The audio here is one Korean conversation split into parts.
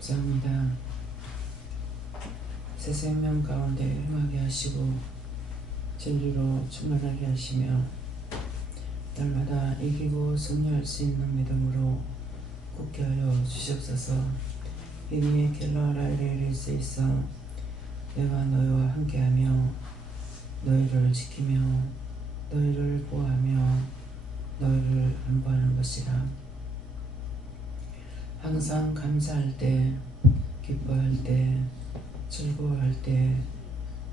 감사합니다. 새 생명 가운데 행하게 하시고 진리로 충만하게 하시며 날마다 이기고 승리할 수 있는 믿음으로 굳게 하여 주시옵소서. 이니 켈라라이레리스에 있어 내가 너희와 함께하며 너희를 지키며 너희를 보호하며 너희를 안보하는 것이라. 항상 감사할 때, 기뻐할 때, 즐거워할 때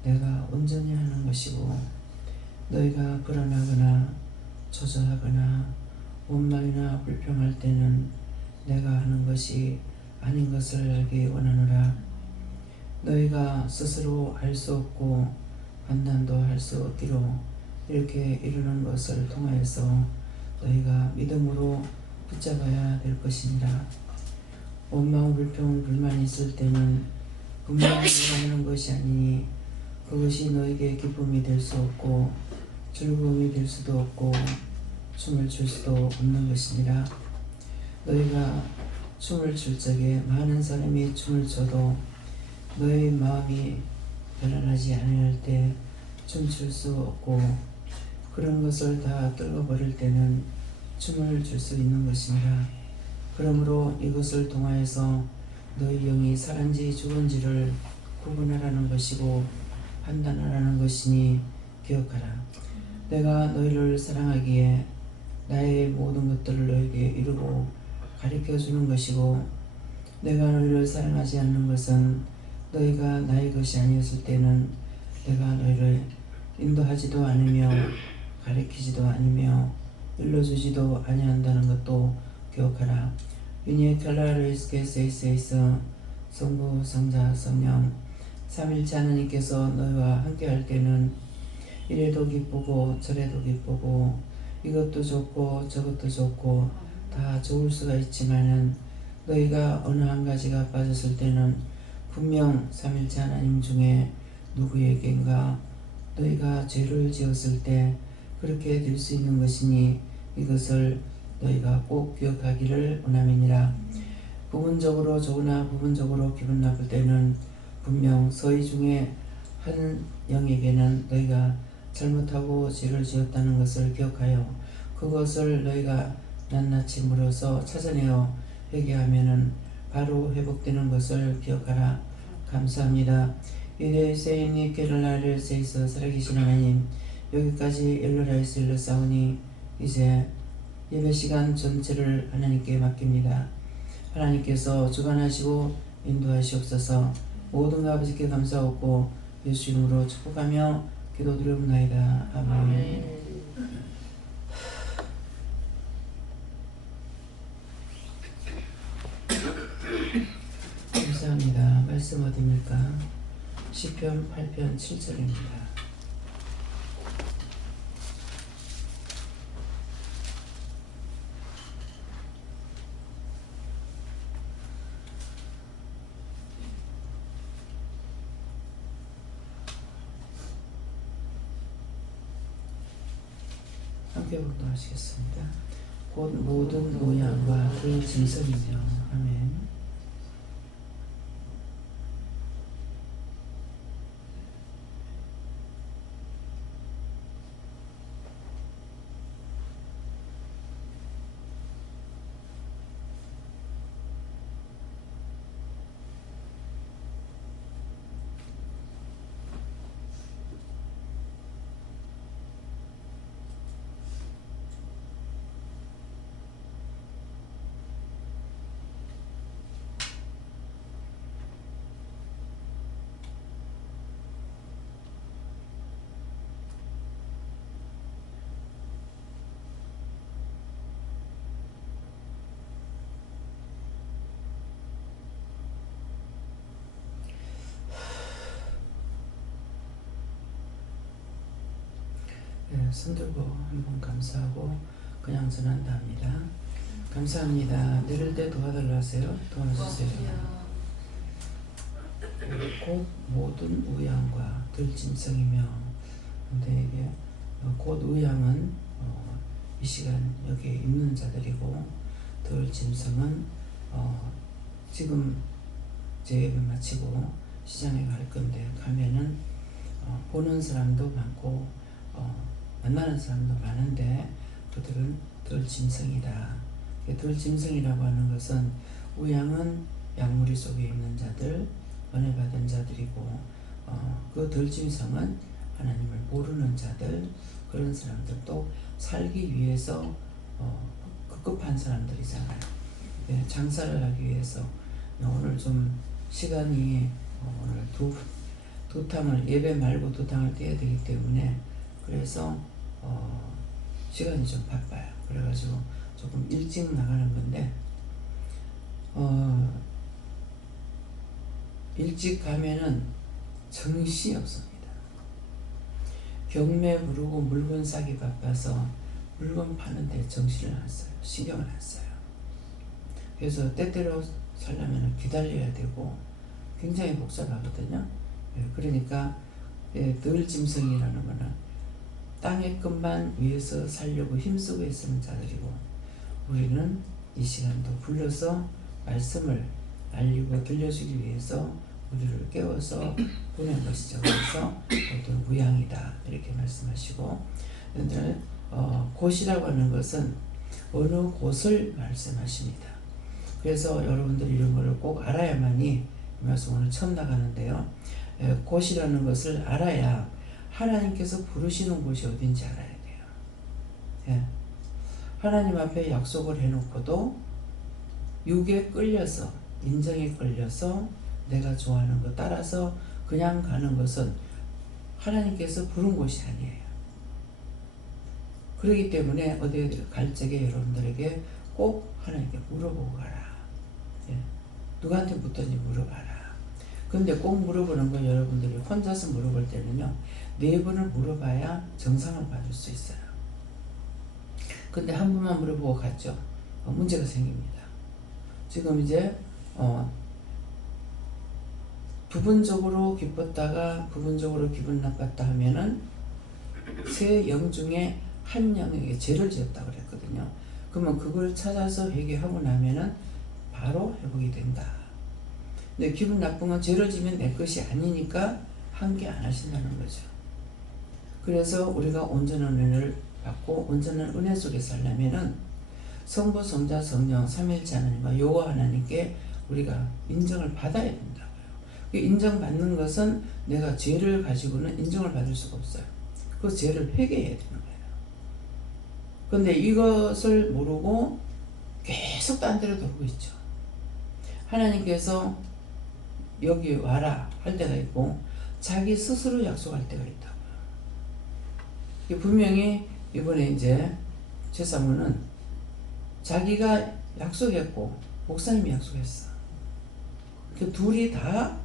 내가 온전히 하는 것이고, 너희가 불안하거나 초조하거나 원망이나 불평할 때는 내가 하는 것이 아닌 것을 알기 원하노라. 너희가 스스로 알 수 없고 판단도 할 수 없기로 이렇게 이루는 것을 통하여서 너희가 믿음으로 붙잡아야 될 것이니라. 원망, 불평, 불만이 있을 때는 분명히 내가 하는 것이 아니니 그것이 너에게 기쁨이 될 수 없고 즐거움이 될 수도 없고 춤을 출 수도 없는 것이니라. 너희가 춤을 출 적에 많은 사람이 춤을 춰도 너희 마음이 편안하지 않을 때 춤출 수 없고, 그런 것을 다 떨궈버릴 때는 춤을 출 수 있는 것이니라. 그러므로 이것을 통하여서 너희 영이 살은지 죽은지를 구분하라는 것이고 판단하라는 것이니 기억하라. 내가 너희를 사랑하기에 나의 모든 것들을 너에게 이루고 가르쳐주는 것이고, 내가 너희를 사랑하지 않는 것은 너희가 나의 것이 아니었을 때는 내가 너희를 인도하지도 않으며 가르치지도 않으며 일러주지도 아니한다는 것도 기억하라. 유니에 켈라르이스케세이스에서 성부, 성자, 성령 삼일체 하나님께서 너희와 함께할 때는 이래도 기쁘고 저래도 기쁘고 이것도 좋고 저것도 좋고 다 좋을 수가 있지만은 너희가 어느 한 가지가 빠졌을 때는 분명 삼일체 하나님 중에 누구에겐가 너희가 죄를 지었을 때 그렇게 될 수 있는 것이니 이것을 너희가 꼭 기억하기를 원함이니라. 부분적으로 좋으나 부분적으로 기분 나쁠 때는 분명 너희 중에 한 영에게는 너희가 잘못하고 죄를 지었다는 것을 기억하여 그것을 너희가 낱낱이 물어서 찾아내어 회개하면은 바로 회복되는 것을 기억하라. 감사합니다. 이래 세인이 게를라를 세이서 살아계신 하나님, 여기까지 엘로라이스 일러싸우니 이제 예배시간 전체를 하나님께 맡깁니다. 하나님께서 주관하시고 인도하시옵소서. 모든 아버지께 감사하고 예수 이름으로 축복하며 기도드리옵나이다. 아멘. 감사합니다. 말씀 어디입니까? 시편 8편 7절입니다. 함께 봉독하시겠습니다. 곧 모든 모양과 그 진설이며. 아멘. 손 들고 한번 감사하고 그냥 전한다 합니다. 감사합니다. 내릴 때 도와달라 하세요. 도와주세요. 곧 모든 우양과 들짐승이며. 근데 이게 곧 우양은 이 시간 여기에 있는 자들이고 들짐승은 지금 이제 예배 마치고 시장에 갈 건데 가면은 보는 사람도 많고 만나는 사람도 많은데 그들은 덜짐승이다. 덜짐승이라고 하는 것은 우양은 양무리 속에 있는 자들, 은혜 받은 자들이고 그 덜짐승은 하나님을 모르는 자들, 그런 사람들도 살기 위해서 급급한 사람들이잖아요. 장사를 하기 위해서 오늘 좀 시간이 오늘 두 탕을 예배 말고 두 탕을 떼야 되기 때문에 그래서 시간이 좀 바빠요. 그래가지고 조금 일찍 나가는 건데 일찍 가면은 정신이 없습니다. 경매 부르고 물건 사기 바빠서 물건 파는데 정신을 안 써요. 신경을 안 써요. 그래서 때때로 살려면 기다려야 되고 굉장히 복잡하거든요. 그러니까 덜짐승이라는 거는 땅의 것만 위해서 살려고 힘쓰고 있는 자들이고 우리는 이 시간도 불러서 말씀을 알리고 들려주기 위해서 우리를 깨워서 보낸 것이죠. 그래서 모든 우양이다 이렇게 말씀하시고 오늘 곳이라고 하는 것은 어느 곳을 말씀하십니다. 그래서 여러분들이 이런 걸 꼭 알아야만이 이 말씀 오늘 처음 나가는데요. 곳이라는 것을 알아야 하나님께서 부르시는 곳이 어딘지 알아야 돼요. 하나님 앞에 약속을 해놓고도 육에 끌려서 인정에 끌려서 내가 좋아하는 거 따라서 그냥 가는 것은 하나님께서 부른 곳이 아니에요. 그렇기 때문에 어디에 갈 적에 여러분들에게 꼭 하나님께 물어보고 가라. 누구한테 묻든지 물어봐라. 근데 꼭 물어보는 거 여러분들이 혼자서 물어볼 때는요 4번을 물어봐야 정상을 받을 수 있어요. 근데 한 번만 물어보고 갔죠. 문제가 생깁니다. 지금 이제 부분적으로 기뻤다가 부분적으로 기분 나빴다 하면은 세 영 중에 한 영에게 죄를 지었다고 그랬거든요. 그러면 그걸 찾아서 회개하고 나면은 바로 회복이 된다. 근데 기분 나쁜 건 죄를 지면 내 것이 아니니까 함께 안 하신다는 거죠. 그래서 우리가 온전한 은혜를 받고 온전한 은혜 속에 살려면은 성부, 성자, 성령, 삼위일체 하나님과 여호와 하나님께 우리가 인정을 받아야 된다고요. 인정받는 것은 내가 죄를 가지고는 인정을 받을 수가 없어요. 그 죄를 회개해야 되는 거예요. 그런데 이것을 모르고 계속 딴 데로 돌고 있죠. 하나님께서 여기 와라 할 때가 있고 자기 스스로 약속할 때가 있다고요. 분명히 이번에 이제 제사문은 자기가 약속했고 목사님이 약속했어. 그 둘이 다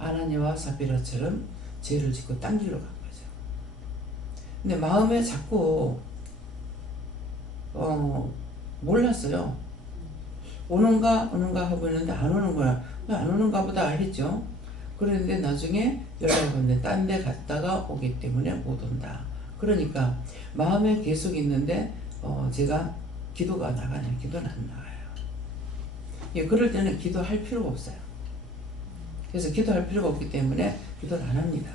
아나니아와 삽비라처럼 죄를 짓고 딴 길로 간 거죠. 근데 마음에 자꾸 몰랐어요. 오는가 하고 있는데 안 오는 거야. 안 오는가 보다 했죠. 그런데 나중에 연락이 왔는데 딴 데 갔다가 오기 때문에 못 온다. 그러니까 마음에 계속 있는데 제가 기도가 나가냐, 기도는 안 나가요. 그럴 때는 기도할 필요가 없어요. 그래서 기도할 필요가 없기 때문에 기도를 안 합니다.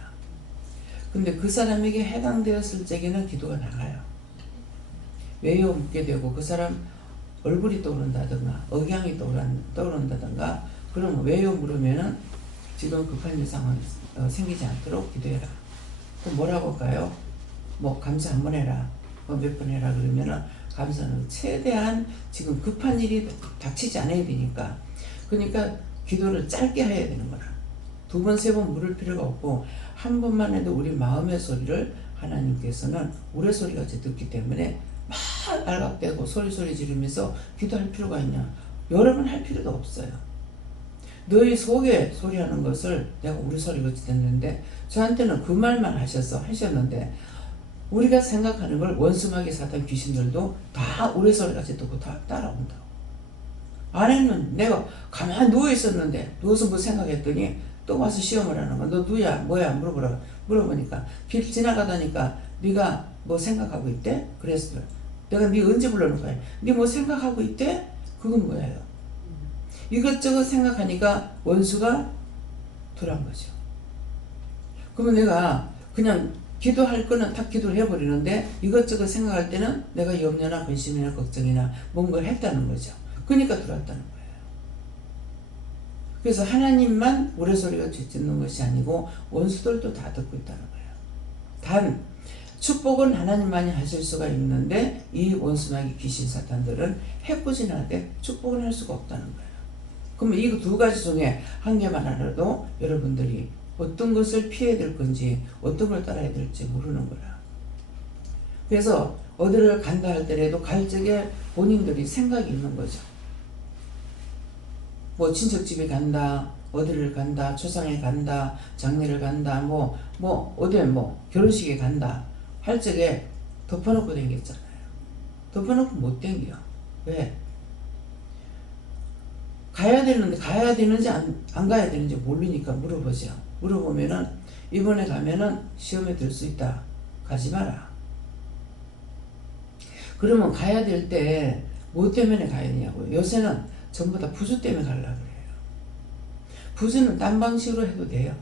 근데 그 사람에게 해당되었을 적에는 기도가 나가요. 외워 묻게 되고 그 사람 얼굴이 떠오른다든가 억양이 떠오른다든가 그러면 왜요 물으면은 지금 급한 일 상황이 생기지 않도록 기도해라. 그럼 뭐라고 할까요? 뭐 감사 한번 해라. 뭐 몇 번 해라 그러면은 감사는 최대한 지금 급한 일이 닥치지 않아야 되니까. 그러니까 기도를 짧게 해야 되는 거라. 2번, 3번 물을 필요가 없고 한 번만 해도 우리 마음의 소리를 하나님께서는 우리 소리같이 듣기 때문에 막 알각대고 소리 지르면서 기도할 필요가 있냐? 여러 번 할 필요도 없어요. 너희 속에 소리하는 것을 내가 우리 소리같이 듣는데 저한테는 그 말만 하셨는데 우리가 생각하는 걸 원수마귀 사탄 귀신들도 다 우리 소리같이 듣고 다 따라온다고. 안에는 내가 가만히 누워있었는데 누워서 뭐 생각했더니 또 와서 시험을 하는 거야. 너 누구야? 뭐야? 물어보니까 길 지나가다니까 네가 뭐 생각하고 있대? 그랬어. 내가 네 언제 불러놓은 거야? 네 뭐 생각하고 있대? 그건 뭐예요? 이것저것 생각하니까 원수가 덜한 거죠. 그러면 내가 그냥 기도할 거는 탁 기도를 해버리는데 이것저것 생각할 때는 내가 염려나 근심이나 걱정이나 뭔가 했다는 거죠. 그러니까 들어왔다는 거예요. 그래서 하나님만 우레소리가 듣는 것이 아니고 원수들도 다 듣고 있다는 거예요. 단 축복은 하나님만이 하실 수가 있는데 이 원수마귀 귀신 사탄들은 해코지하되 축복을 할 수가 없다는 거예요. 그러면 이 두 가지 중에 한 개만 알아도 여러분들이 어떤 것을 피해야 될 건지 어떤 걸 따라야 될지 모르는 거야. 그래서 어디를 간다 할 때라도 갈 적에 본인들이 생각이 있는 거죠. 뭐 친척집에 간다, 어디를 간다, 초상에 간다, 장례를 간다, 어디 결혼식에 간다 할 적에 덮어놓고 댕겼잖아요. 덮어놓고 못 댕겨. 왜? 가야 되는지 안 가야 되는지 모르니까 물어보죠. 물어보면은 이번에 가면은 시험에 들 수 있다. 가지 마라. 그러면 가야 될 때 뭐 때문에 가야 되냐고요. 요새는 전부 다 부주 때문에 가려고 그래요. 부주는 딴 방식으로 해도 돼요.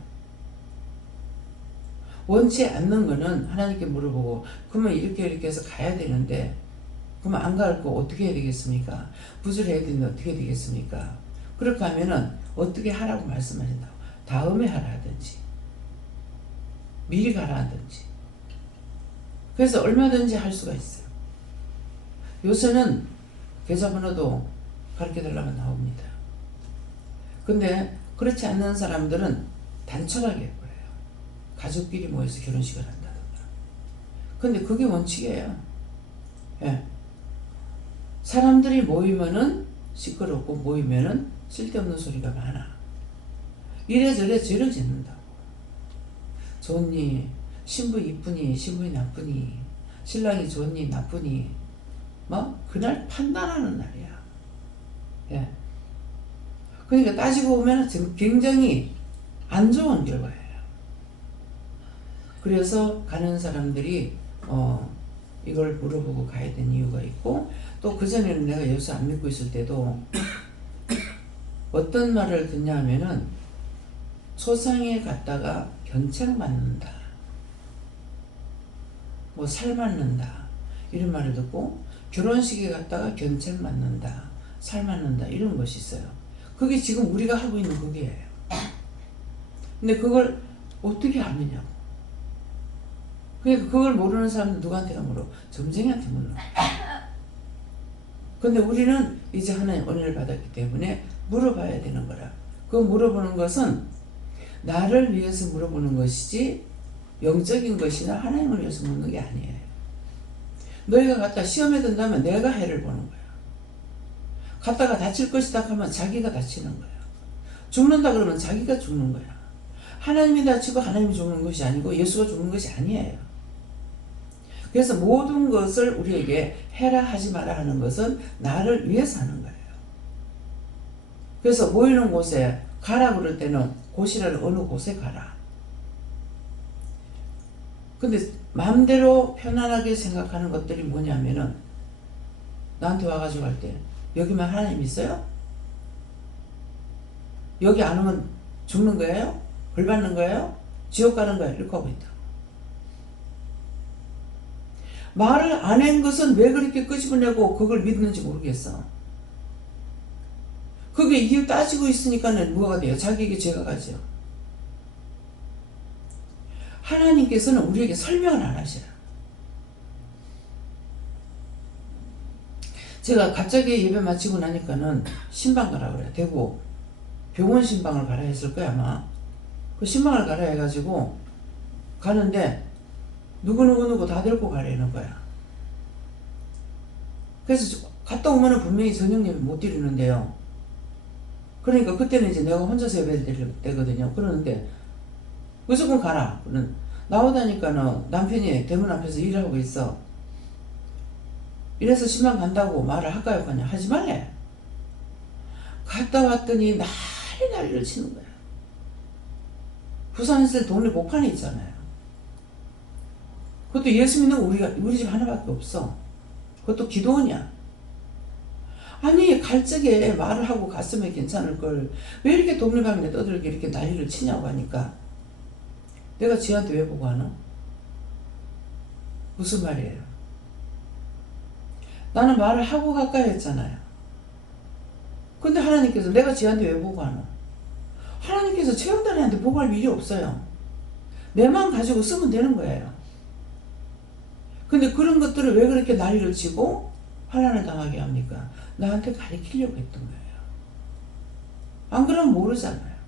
원치 않는 거는 하나님께 물어보고 그러면 이렇게 해서 가야 되는데 그러면 안 갈 거 어떻게 해야 되겠습니까? 부주를 해야 되는데 어떻게 해야 되겠습니까? 그렇게 하면은 어떻게 하라고 말씀하신다고. 다음에 하라 하든지 미리 가라 하든지. 그래서 얼마든지 할 수가 있어요. 요새는 계좌번호도 가르쳐달라고 나옵니다. 근데 그렇지 않는 사람들은 단촐하게 해버려요. 가족끼리 모여서 결혼식을 한다든가. 근데 그게 원칙이에요. 예. 사람들이 모이면은 시끄럽고 모이면은 쓸데없는 소리가 많아. 이래저래 죄를 짓는다고. 좋니? 신부 이쁘니? 신부이 나쁘니? 신랑이 좋니? 나쁘니? 그날 판단하는 날이야. 예. 그러니까 따지고 보면 굉장히 안 좋은 결과예요. 그래서 가는 사람들이 이걸 물어보고 가야 되는 이유가 있고, 또 그전에는 내가 예수 안 믿고 있을 때도 어떤 말을 듣냐 하면은 초상에 갔다가 견책 맞는다, 살 맞는다 이런 말을 듣고, 결혼식에 갔다가 견책 맞는다, 살 맞는다 이런 것이 있어요. 그게 지금 우리가 하고 있는 그게예요. 근데 그걸 어떻게 아느냐고. 그러니까 그걸 모르는 사람은 누구한테가 물어? 점쟁이한테 물어. 근데 우리는 이제 하나님 은혜를 받았기 때문에 물어봐야 되는 거라. 그 물어보는 것은 나를 위해서 물어보는 것이지 영적인 것이나 하나님을 위해서 묻는 게 아니에요. 너희가 갔다 시험에 든다면 내가 해를 보는 거야. 갔다가 다칠 것이다 하면 자기가 다치는 거야. 죽는다 그러면 자기가 죽는 거야. 하나님이 다치고 하나님이 죽는 것이 아니고 예수가 죽는 것이 아니에요. 그래서 모든 것을 우리에게 해라 하지 마라 하는 것은 나를 위해서 하는 거예요. 그래서 모이는 곳에 가라 그럴 때는 곳이라는 어느 곳에 가라. 근데 마음대로 편안하게 생각하는 것들이 뭐냐면은, 나한테 와가지고 할 때 여기만 하나님 있어요? 여기 안 오면 죽는 거예요? 벌 받는 거예요? 지옥 가는 거예요? 이렇게 하고 있다. 말을 안 한 것은 왜 그렇게 끄집어내고 그걸 믿는지 모르겠어. 그게 이유 따지고 있으니까는 뭐가 돼요? 자기에게 죄가 가죠. 하나님께서는 우리에게 설명을 안 하시라. 제가 갑자기 예배 마치고 나니까는 신방 가라 그래. 대구 병원 신방을 가라 했을 거야 아마. 그 신방을 가라 해가지고 가는데 누구 다 데리고 가라는 거야. 그래서 갔다 오면은 분명히 저녁 예배 못 드리는데요. 그러니까 그때는 이제 내가 혼자서 예배를 드릴 때거든요. 그러는데 무조건 가라. 나오다니까는 남편이 대문 앞에서 일을 하고 있어. 이래서 신방 간다고 말을 할까요? 그냥 하지 말래. 갔다 왔더니 난리를 치는 거야. 부산에서 돈이 복판에 있잖아요. 그것도 예수 믿는 거 우리 집 하나밖에 없어. 그것도 기도원이야. 아니 갈 적에 말을 하고 갔으면 괜찮을 걸 왜 이렇게 독립하면 떠들게 이렇게 난리를 치냐고 하니까 내가 지한테 왜 보고 하나? 무슨 말이에요? 나는 말을 하고 가까이 했잖아요. 근데 하나님께서 내가 지한테 왜 보고 하나? 하나님께서 최영단이한테 보고할 일이 없어요. 내만 가지고 쓰면 되는 거예요. 근데 그런 것들을 왜 그렇게 난리를 치고 환난을 당하게 합니까? 나한테 가르치려고 했던 거예요. 안 그러면 모르잖아요.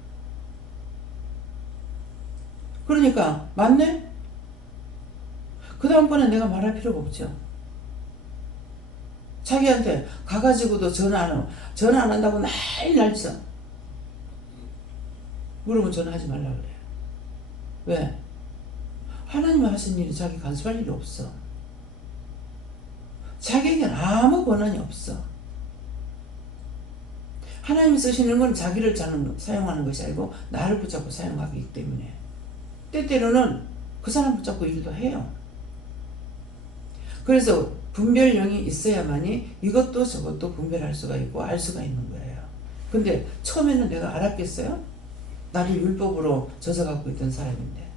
그러니까 맞네? 그 다음번에 내가 말할 필요가 없죠. 자기한테 가가지고도 전화 안 한다고 난리 날죠. 그러면 전화하지 말라 그래요. 왜? 하나님이 하신 일이 자기 간섭할 일이 없어. 자기에게는 아무 권한이 없어. 하나님이 쓰시는 건 자기를 사용하는 것이 아니고 나를 붙잡고 사용하기 때문에 때때로는 그 사람 붙잡고 일도 해요. 그래서 분별력이 있어야만이 이것도 저것도 분별할 수가 있고 알 수가 있는 거예요. 근데 처음에는 내가 알았겠어요? 나를 율법으로 젖어갖고 있던 사람인데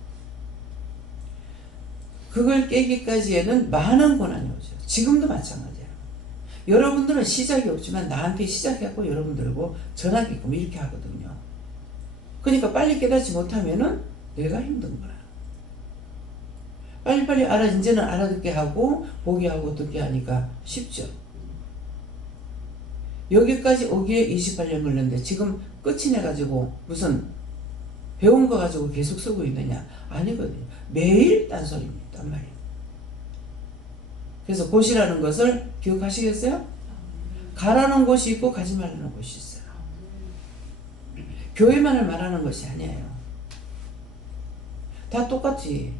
그걸 깨기까지에는 많은 고난이 오죠. 지금도 마찬가지예요. 여러분들은 시작이 없지만 나한테 시작해갖고 여러분들하고 전하게끔 이렇게 하거든요. 그러니까 빨리 깨닫지 못하면은 내가 힘든 거야. 빨리빨리 이제는 알아듣게 하고 보게 하고 듣게 하니까 쉽죠. 여기까지 오기에 28년 걸렸는데 지금 끝이 내가지고 무슨 배운 거 가지고 계속 쓰고 있느냐? 아니거든요. 매일 딴소리입니다. 말이에요. 그래서 곳이라는 것을 기억하시겠어요? 가라는 곳이 있고 가지 말라는 곳이 있어요. 교회만을 말하는 것이 아니에요. 다 똑같지.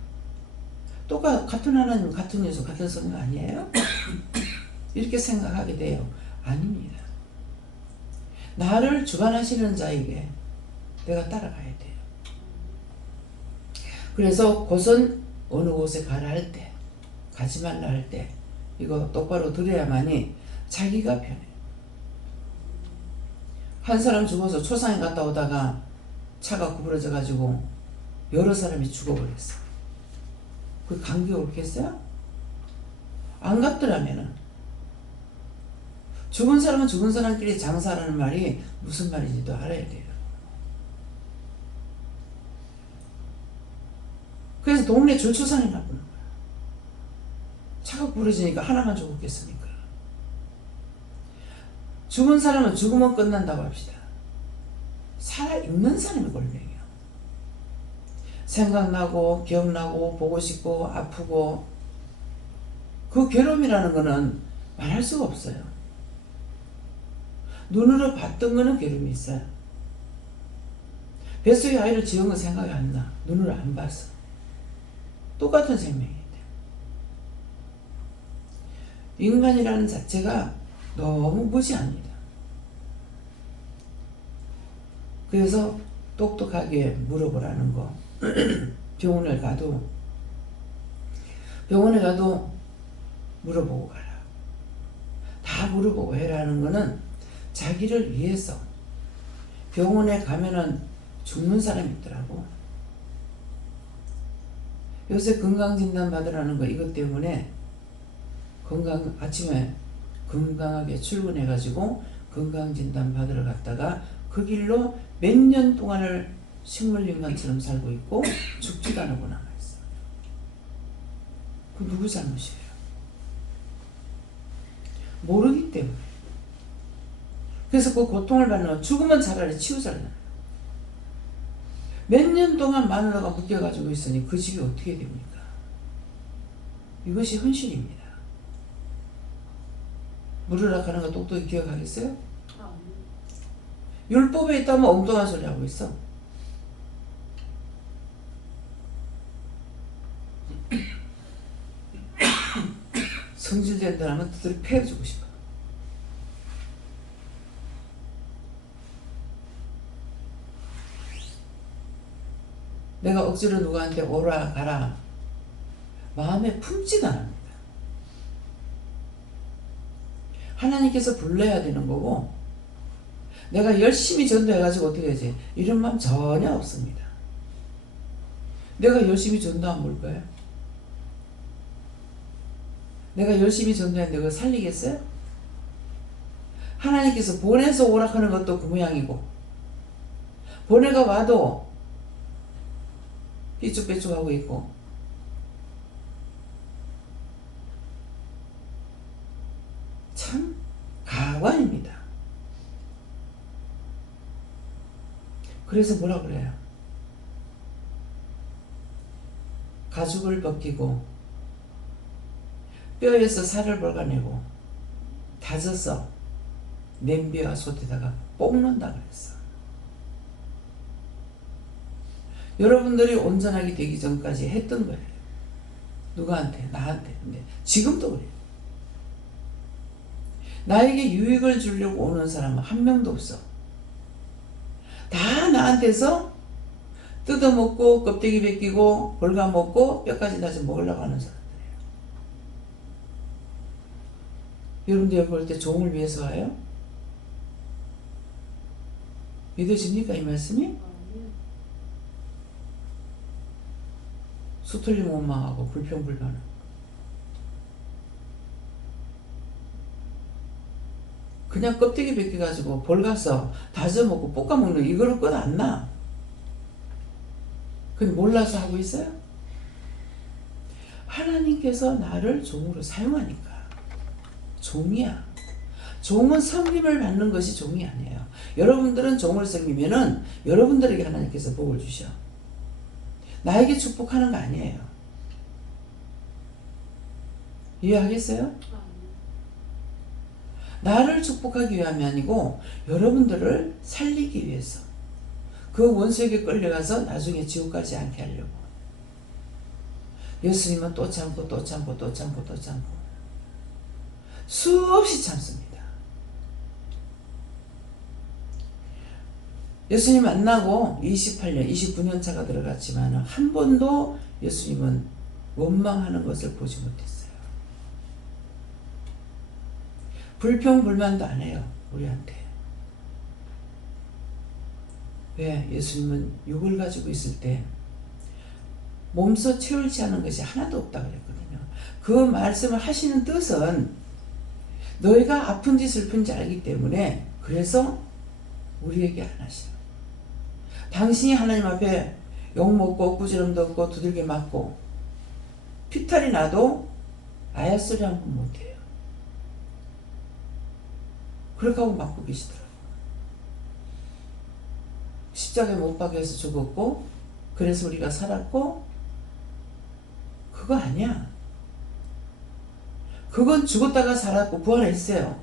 같은 하나님, 같은 예수, 같은 성령 아니에요? 이렇게 생각하게 돼요. 아닙니다. 나를 주관하시는 자에게 내가 따라가야 돼요. 그래서 곳은 어느 곳에 가라 할 때, 가지 말라 할 때 이거 똑바로 들어야만이 자기가 편해요. 한 사람 죽어서 초상에 갔다 오다가 차가 구부러져 가지고 여러 사람이 죽어버렸어. 그 감기 옳겠어요? 안 갔더라면은 죽은 사람은 죽은 사람끼리 장사라는 말이 무슨 말인지도 알아야 돼요. 그래서 동네 줄초상이 나쁘는 거야. 차가 부러지니까 하나만 죽었겠습니까? 죽은 사람은 죽으면 끝난다고 합시다. 살아있는 사람이 골병이에요. 생각나고 기억나고 보고 싶고 아프고 그 괴로움이라는 거는 말할 수가 없어요. 눈으로 봤던 거는 괴로움이 있어요. 뱃속에 아이를 지은 건 생각이 안 나. 눈으로 안 봤어. 똑같은 생명인데 인간이라는 자체가 너무 무지합니다. 그래서 똑똑하게 물어보라는 거. 병원에 가도 물어보고 가라. 다 물어보고 해라는 거는 자기를 위해서. 병원에 가면은 죽는 사람이 있더라고. 요새 건강진단 받으라는 거 이것 때문에 아침에 건강하게 출근해가지고 건강진단 받으러 갔다가 그 길로 몇 년 동안을 식물인간처럼 살고 있고 죽지도 않고 남아있어. 그 누구 잘못이에요? 모르기 때문에. 그래서 그 고통을 받는 죽으면 차라리 치우잖아요. 몇 년 동안 마누라가 묶여가지고 있으니 그 집이 어떻게 됩니까? 이것이 현실입니다. 물으라 하는 거 똑똑히 기억하겠어요? 율법에 있다면 엉뚱한 소리 하고 있어. 성질된다면 두드려 패해주고 싶어. 내가 억지로 누구한테 오라 가라 마음에 품지가 않습니다. 하나님께서 불러야 되는 거고, 내가 열심히 전도해가지고 어떻게 하지? 이런 마음 전혀 없습니다. 내가 열심히 전도하면 뭘 거예요? 내가 열심히 전도했는데 그걸 살리겠어요? 하나님께서 보내서 오락하는 것도 그 모양이고, 보내가 와도 삐쭉빼쭉하고 있고, 참 가관입니다. 그래서 뭐라 그래요? 가죽을 벗기고 뼈에서 살을 벗어내고 다져서 냄비와 솥에다가 볶는다 그랬어. 여러분들이 온전하게 되기 전까지 했던 거예요. 누구한테? 나한테. 근데 지금도 그래요. 나에게 유익을 주려고 오는 사람은 한 명도 없어. 다 나한테서 뜯어먹고 껍데기 벗기고 벌가먹고 뼈까지 다시 먹으려고 하는 사람들이에요. 여러분들 여기 볼 때 종을 위해서 와요? 믿어집니까 이 말씀이? 수틀림 원망하고 불평불만하고 그냥 껍데기 벗겨가지고 벌가서 다져먹고 볶아먹는 이거를 끝 안 나. 그건 몰라서 하고 있어요? 하나님께서 나를 종으로 사용하니까. 종이야. 종은 섬김을 받는 것이 종이 아니에요. 여러분들은 종을 섬기면은 여러분들에게 하나님께서 복을 주셔. 나에게 축복하는 거 아니에요. 이해하겠어요? 나를 축복하기 위함이 아니고 여러분들을 살리기 위해서, 그 원수에게 끌려가서 나중에 지옥 가지 않게 하려고. 예수님은 또 참고 또 참고 또 참고 또 참고 수없이 참습니다. 예수님 만나고 28년, 29년 차가 들어갔지만 한 번도 예수님은 원망하는 것을 보지 못했어요. 불평불만도 안 해요, 우리한테. 왜? 예수님은 육을 가지고 있을 때 몸소 채울지 않은 것이 하나도 없다고 그랬거든요. 그 말씀을 하시는 뜻은 너희가 아픈지 슬픈지 알기 때문에, 그래서 우리에게 안 하셔요. 당신이 하나님 앞에 욕먹고 꾸지람도 없고 두들겨 맞고 피탈이 나도 아야소리 한 번 못해요. 그렇게 하고 맞고 계시더라고요. 십자가에 못 박혀서 죽었고 그래서 우리가 살았고, 그거 아니야. 그건 죽었다가 살았고 부활했어요.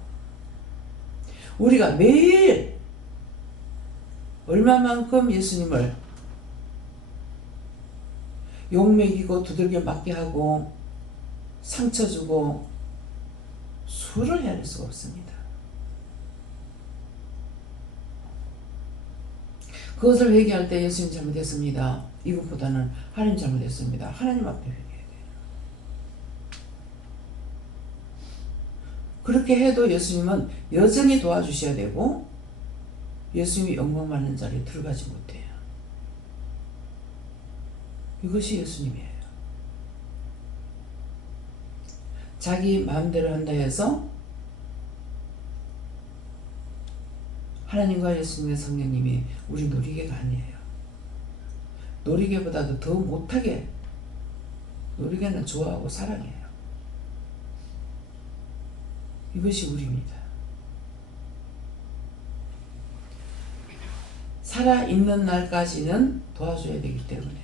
우리가 매일 얼마만큼 예수님을 욕먹이고 두들겨 맞게 하고 상처 주고 수를 헤아릴 수가 없습니다. 그것을 회개할 때 예수님 잘못했습니다. 이것보다는 하나님 잘못했습니다. 하나님 앞에 회개해야 돼요. 그렇게 해도 예수님은 여전히 도와주셔야 되고 예수님이 영광 받는 자리에 들어가지 못해요. 이것이 예수님이에요. 자기 마음대로 한다 해서 하나님과 예수님의 성령님이 우리 놀이개가 아니에요. 놀이개보다도 더 못하게, 놀이개는 좋아하고 사랑해요. 이것이 우리입니다. 살아있는 날까지는 도와줘야 되기 때문에,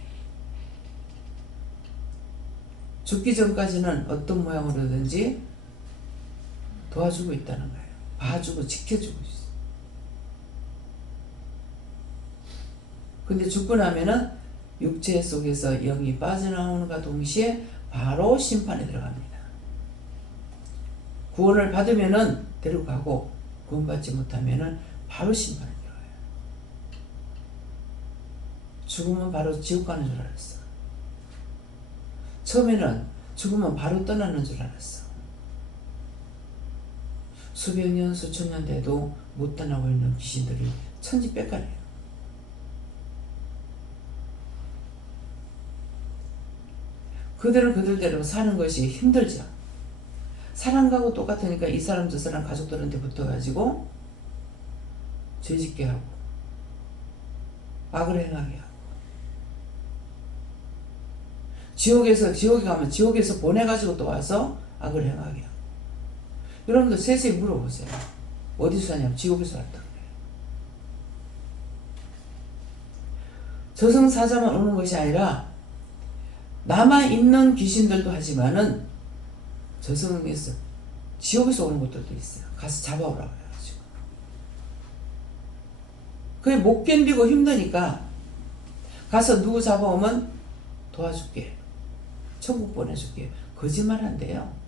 죽기 전까지는 어떤 모양으로든지 도와주고 있다는 거예요. 봐주고 지켜주고 있어요. 근데 죽고 나면은 육체 속에서 영이 빠져나오는가 동시에 바로 심판에 들어갑니다. 구원을 받으면은 데려가고, 구원받지 못하면은 바로 심판에 들어가요. 죽으면 바로 지옥 가는 줄 알았어. 처음에는 죽으면 바로 떠나는 줄 알았어. 수백 년 수천 년 돼도 못 떠나고 있는 귀신들이 천지백간이에요. 그들은 그들대로 사는 것이 힘들죠. 사람하고 똑같으니까 이 사람 저 사람 가족들한테 붙어가지고 죄짓게 하고 악을 행하게 하고 지옥에 가면 지옥에서 보내가지고 또 와서 악을 행하게 하고. 여러분들 세세히 물어보세요. 어디서 사냐면 지옥에서 왔다 그래요. 저승사자만 오는 것이 아니라 남아있는 귀신들도 하지만은 저승에서 지옥에서 오는 것들도 있어요. 가서 잡아오라고 해가지고. 그게 못 견디고 힘드니까 가서 누구 잡아오면 도와줄게, 천국 보내줄게, 거짓말 한대요.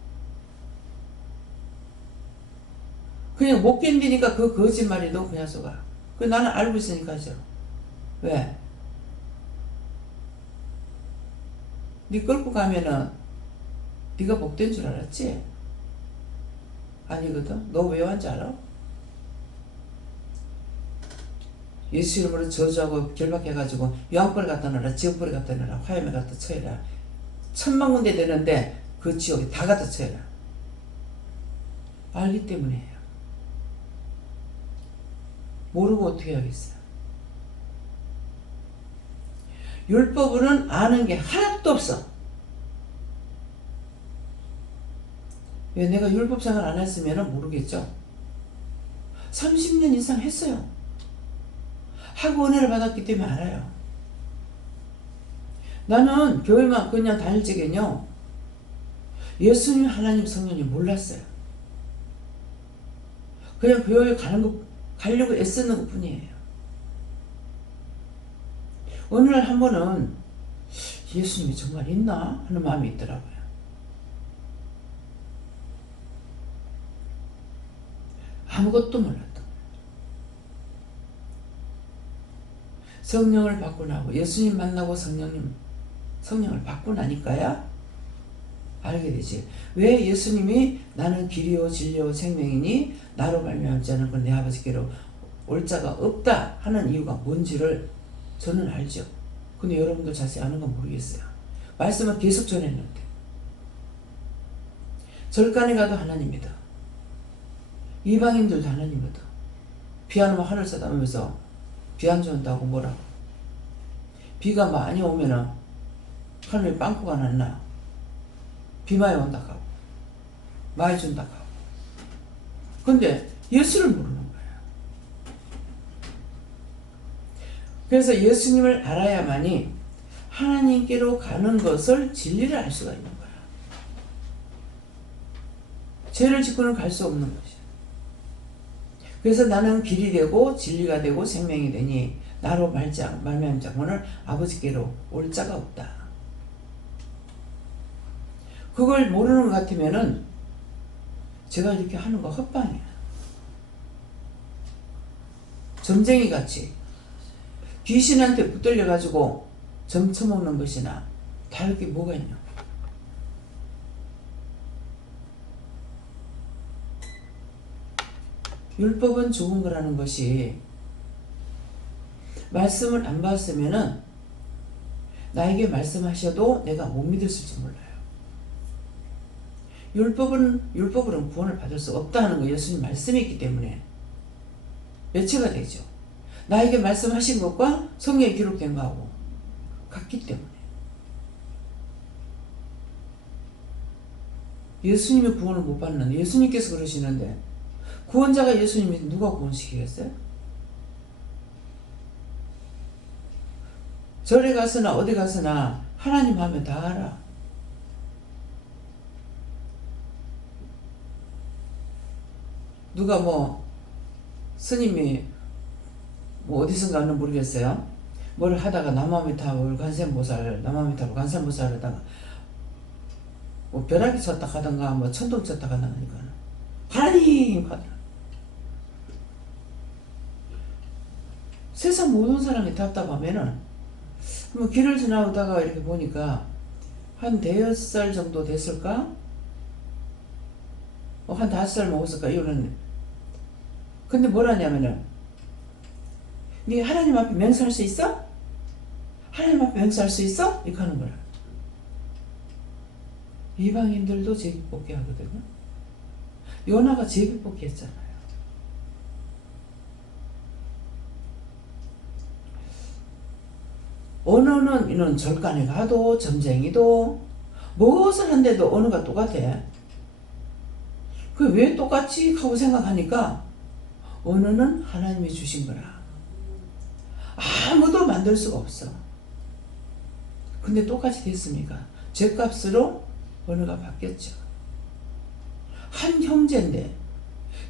그냥 못 견디니까 그 거짓말이도 그냥 속아. 그 나는 알고 있으니까 하죠. 왜? 네 끌고 가면은 네가 복된 줄 알았지? 아니거든. 너 왜 왔는지 알아? 예수 이름으로 저주하고 결박해가지고 유황불 갖다 놔라, 지옥불에 갖다 놔라, 화염에 갖다 쳐해라. 1000만 군데 되는데 그 지옥에 다 갖다 쳐해라. 알기 때문에 해요. 모르고 어떻게 하겠어요? 율법으로는 아는 게 하나도 없어. 왜? 내가 율법 생활 안 했으면 모르겠죠. 30년 이상 했어요. 하고 은혜를 받았기 때문에 알아요. 나는 교회만 그냥 다닐 적엔요, 예수님, 하나님, 성령님 몰랐어요. 그냥 교회 가려고 애쓰는 것 뿐이에요. 어느 날 한 번은 예수님이 정말 있나 하는 마음이 있더라고요. 아무것도 몰랐던 거예요. 성령을 받고 나고 예수님 만나고 성령을 받고 나니까야 알게 되지. 왜 예수님이 나는 길이요 진리요 생명이니 나로 말미암지 않은 건 내 아버지께로 올 자가 없다 하는 이유가 뭔지를 저는 알죠. 근데 여러분도 자세히 아는 건 모르겠어요. 말씀을 계속 전했는데. 절간에 가도 하나님이다. 이방인들도 하나님이다. 비 안 오면 하늘 쏟아면서 비 안 준다고 뭐라고. 비가 많이 오면은 하늘에 빵꾸가 났나. 비 많이 온다 하고 많이 준다 하고. 근데 예수를 모르는 거예요. 그래서 예수님을 알아야만이 하나님께로 가는 것을 진리를 알 수가 있는 거야. 죄를 짓고는 갈 수 없는 것이야. 그래서 나는 길이 되고 진리가 되고 생명이 되니 나로 말미암은 자고는 아버지께로 올 자가 없다. 그걸 모르는 것 같으면은 제가 이렇게 하는 거 헛방이야. 점쟁이 같이 귀신한테 붙들려가지고 점쳐먹는 것이나 다를 게 뭐가 있냐. 율법은 좋은 거라는 것이 말씀을 안 봤으면은 나에게 말씀하셔도 내가 못 믿었을지 몰라요. 율법으로는 구원을 받을 수 없다 하는 거 예수님 말씀이 있기 때문에 매체가 되죠. 나에게 말씀하신 것과 성경에 기록된 거하고 같기 때문에. 예수님의 구원을 못 받는 예수님께서 그러시는데 구원자가 예수님이 누가 구원시키겠어요? 절에 가서나 어디 가서나 하나님 하면 다 알아. 누가 스님이 어디선가는 모르겠어요. 뭘 하다가 남아미타불 관세음보살 하다가 벼락이 쳤다 하던가 천둥 쳤다 하던가 하나님 하더라. 세상 모든 사람이 답답하면은 길을 지나오다가 이렇게 보니까 한 5살 정도 됐을까? 한 5살 먹었을까? 이거는 근데 뭐라냐면은 네 하나님 앞에 맹세할 수 있어? 하나님 앞에 맹세할 수 있어? 이렇게 하는 거야. 이방인들도 제비뽑기 하거든요. 요나가 제비뽑기 했잖아요. 언어는 이는 절간에 가도 점쟁이도 무엇을 한데도 언어가 똑같아. 그 왜 똑같지 하고 생각하니까 언어는 하나님이 주신 거라. 아무도 만들 수가 없어. 근데 똑같이 됐습니까? 죗값으로 언어가 바뀌었죠. 한 형제인데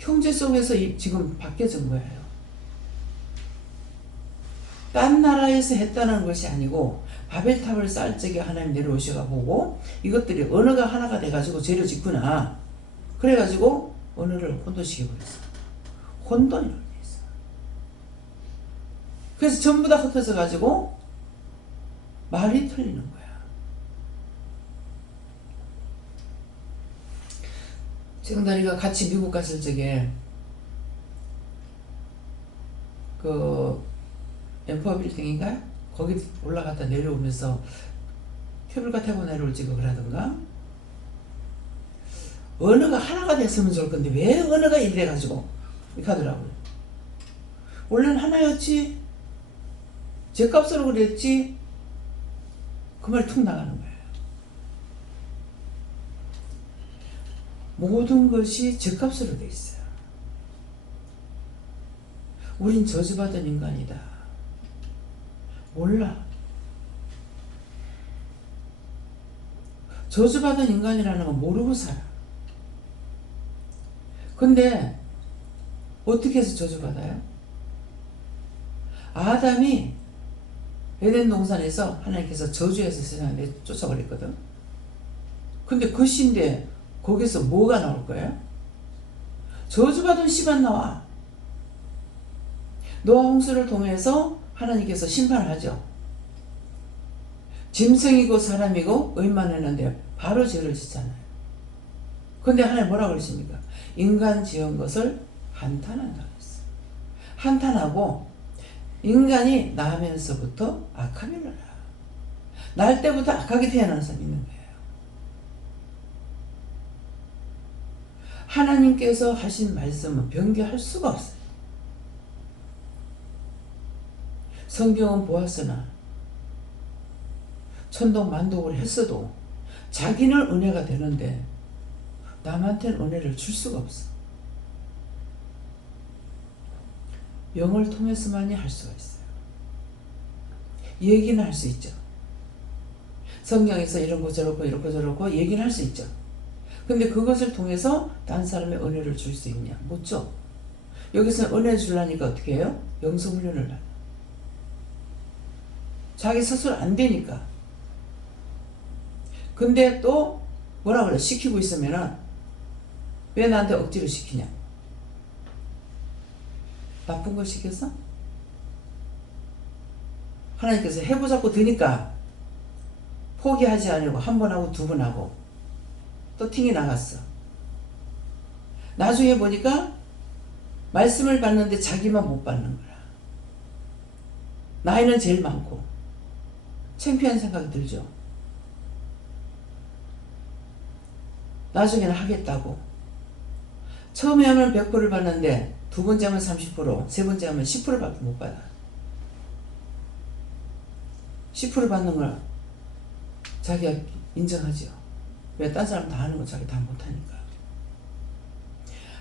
형제 속에서 지금 바뀌어진 거예요. 딴 나라에서 했다는 것이 아니고 바벨탑을 쌓을 적에 하나님 내려오셔가 보고 이것들이 언어가 하나가 돼가지고 죄를 짓구나. 그래가지고 언어를 혼돈시켜버렸어. 혼돈이라고 했어. 그래서 전부 다 흩어져 가지고 말이 틀리는 거야. 정다리가 같이 미국 갔을 적에 그 엠퍼빌딩인가? 거기 올라갔다 내려오면서 케이블카 타고 내려올지 그러던가 언어가 하나가 됐으면 좋을 건데 왜 언어가 이래가지고 이렇게 하더라고요. 원래는 하나였지 죗값으로 그랬지 그 말 툭 나가는 거예요. 모든 것이 죗값으로 돼 있어요. 우린 저주받은 인간이다. 몰라. 저주받은 인간이라는 건 모르고 살아. 근데 어떻게 해서 저주받아요? 아담이 에덴 동산에서 하나님께서 저주해서 세상에 쫓아버렸거든. 근데 그 씨인데 거기서 뭐가 나올 거예요? 저주받은 씨만 나와. 노아 홍수를 통해서 하나님께서 심판을 하죠. 짐승이고 사람이고 의만 했는데 바로 죄를 짓잖아요. 근데 하나님 뭐라고 그러십니까? 인간 지은 것을 한탄한다고 했어요. 한탄하고 인간이 나면서부터 악하게 나라. 날 때부터 악하게 태어난 사람이 있는 거예요. 하나님께서 하신 말씀은 변개할 수가 없어요. 성경은 보았으나 천독만독을 했어도 자기는 은혜가 되는데 남한테는 은혜를 줄 수가 없어. 영을 통해서만이 할 수가 있어요. 얘기는 할 수 있죠. 성경에서 이런 거 저렇고 이렇고 저렇고 얘기는 할 수 있죠. 근데 그것을 통해서 다른 사람의 은혜를 줄 수 있냐? 못 줘. 여기서 은혜 주려니까 어떻게 해요? 영성훈련을 받아. 자기 스스로 안 되니까. 근데 또 뭐라 그래? 시키고 있으면은 왜 나한테 억지로 시키냐? 나쁜 걸 시켰어? 하나님께서 해보자고 드니까 포기하지 않으려고 한 번 하고 두 번 하고 또 팅이 나갔어. 나중에 보니까 말씀을 받는데 자기만 못 받는 거야. 나이는 제일 많고 창피한 생각이 들죠. 나중에는 하겠다고. 처음에 하면 100%를 받는데 두 번째 하면 30%, 세 번째 하면 10%밖에 못 받아. 10% 받는 걸 자기가 인정하죠. 왜? 딴 사람 다 하는 거 자기 다 못하니까.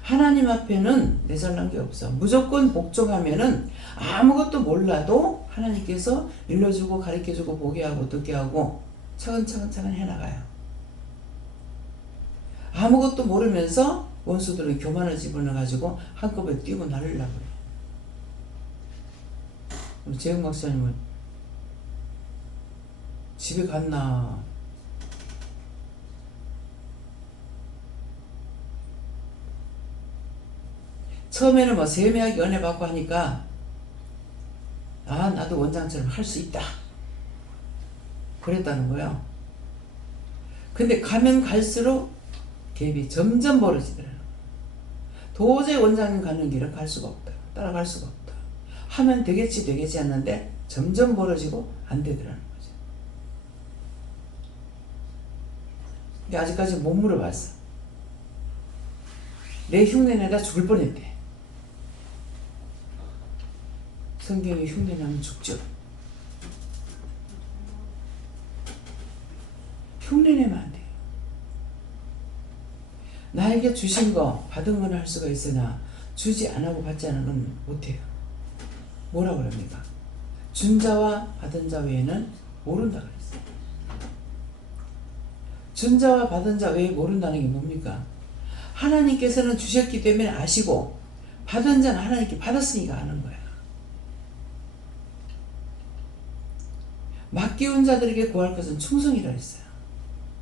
하나님 앞에는 내잘난 게 없어. 무조건 복종하면은 아무것도 몰라도 하나님께서 일러주고 가르쳐주고 보게 하고 듣게 하고 차근차근 해나가요. 아무것도 모르면서 원수들은 교만을 집어넣어가지고 한꺼번에 뛰고 날리려고 그래. 우리 재영 박사님은 집에 갔나? 처음에는 뭐 세미하게 은혜 받고 하니까 아 나도 원장처럼 할 수 있다 그랬다는 거예요. 근데 가면 갈수록 갭이 점점 벌어지더라고요. 도저히 원장님 가는 길을 갈 수가 없다. 따라갈 수가 없다. 하면 되겠지 하는데 점점 멀어지고 안 되더라는 거죠. 근데 아직까지 못 물어봤어. 내 흉내내다 죽을 뻔했대. 성경이 흉내내면 죽죠. 흉내내면 안 돼요. 나에게 주신 거 받은 건 할 수가 있으나 주지 안 하고 받지 않은 건 못해요. 뭐라 그럽니까? 준 자와 받은 자 외에는 모른다 그랬어요. 준 자와 받은 자 외에 모른다는 게 뭡니까? 하나님께서는 주셨기 때문에 아시고 받은 자는 하나님께 받았으니까 아는 거야. 맡기운 자들에게 구할 것은 충성이라 했어요.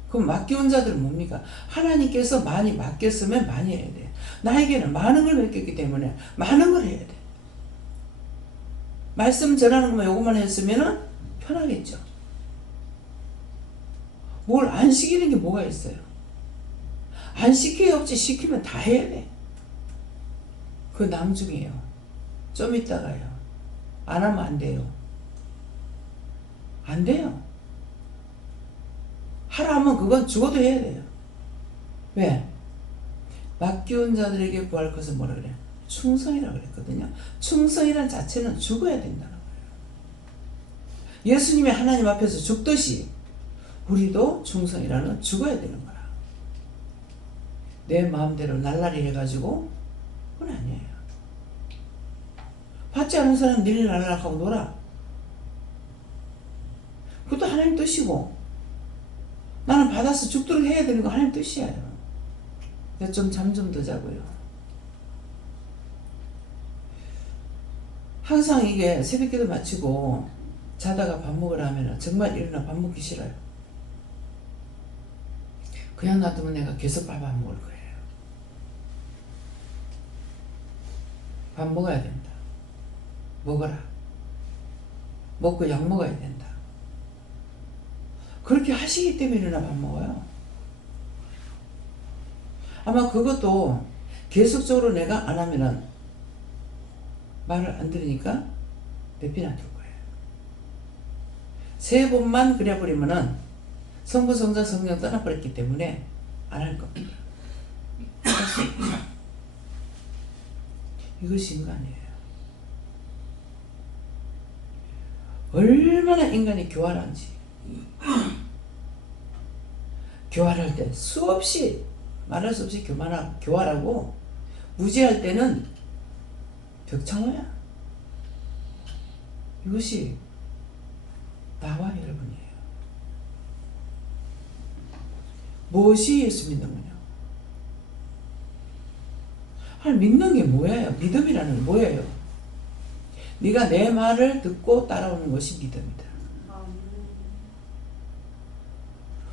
그럼 맡기운 자들은 뭡니까? 하나님께서 많이 맡겼으면 많이 해야 돼. 나에게는 많은 걸 맡겼기 때문에 많은 걸 해야 돼. 말씀 전하는 것만 요것만 했으면 편하겠죠. 뭘 안 시키는 게 뭐가 있어요? 안 시켜야 없지. 시키면 다 해야 돼. 그 낭중이에요. 좀 이따가요. 안 하면 안 돼요. 안 돼요. 하라 하면 그건 죽어도 해야 돼요. 왜? 맡기운 자들에게 구할 것은 뭐라 그래요? 충성이라고 그랬거든요. 충성이란 자체는 죽어야 된다는 거예요. 예수님이 하나님 앞에서 죽듯이 우리도 충성이라는 죽어야 되는 거라. 내 마음대로 날라리 해가지고 그건 아니에요. 받지 않은 사람 닐리 날라락하고 놀아. 그것도 하나님 뜻이고 나는 받아서 죽도록 해야 되는 거 하나님 뜻이에요. 좀 잠 좀 더 자고요. 항상 이게 새벽기도 마치고 자다가 밥 먹으라 하면 정말 일어나 밥 먹기 싫어요. 그냥 놔두면 내가 계속 밥 안 먹을 거예요. 밥 먹어야 된다. 먹어라. 먹고 약 먹어야 된다. 그렇게 하시기 때문에 일어나 밥 먹어요. 아마 그것도 계속적으로 내가 안 하면은 말을 안 들으니까 내피는 안 줄 거예요. 세 번만 그래버리면은 성부, 성자, 성령 떠나버렸기 때문에 안 할 겁니다. 이것이 인간이에요. 얼마나 인간이 교활한지. 교활할 때 수없이 말할 수 없이 교활하고 무지할 때는 벽창호야. 이것이 나와 여러분이에요. 무엇이 예수 믿는 거냐? 아니, 믿는 게 뭐예요? 믿음이라는 게 뭐예요? 네가 내 말을 듣고 따라오는 것이 믿음이다.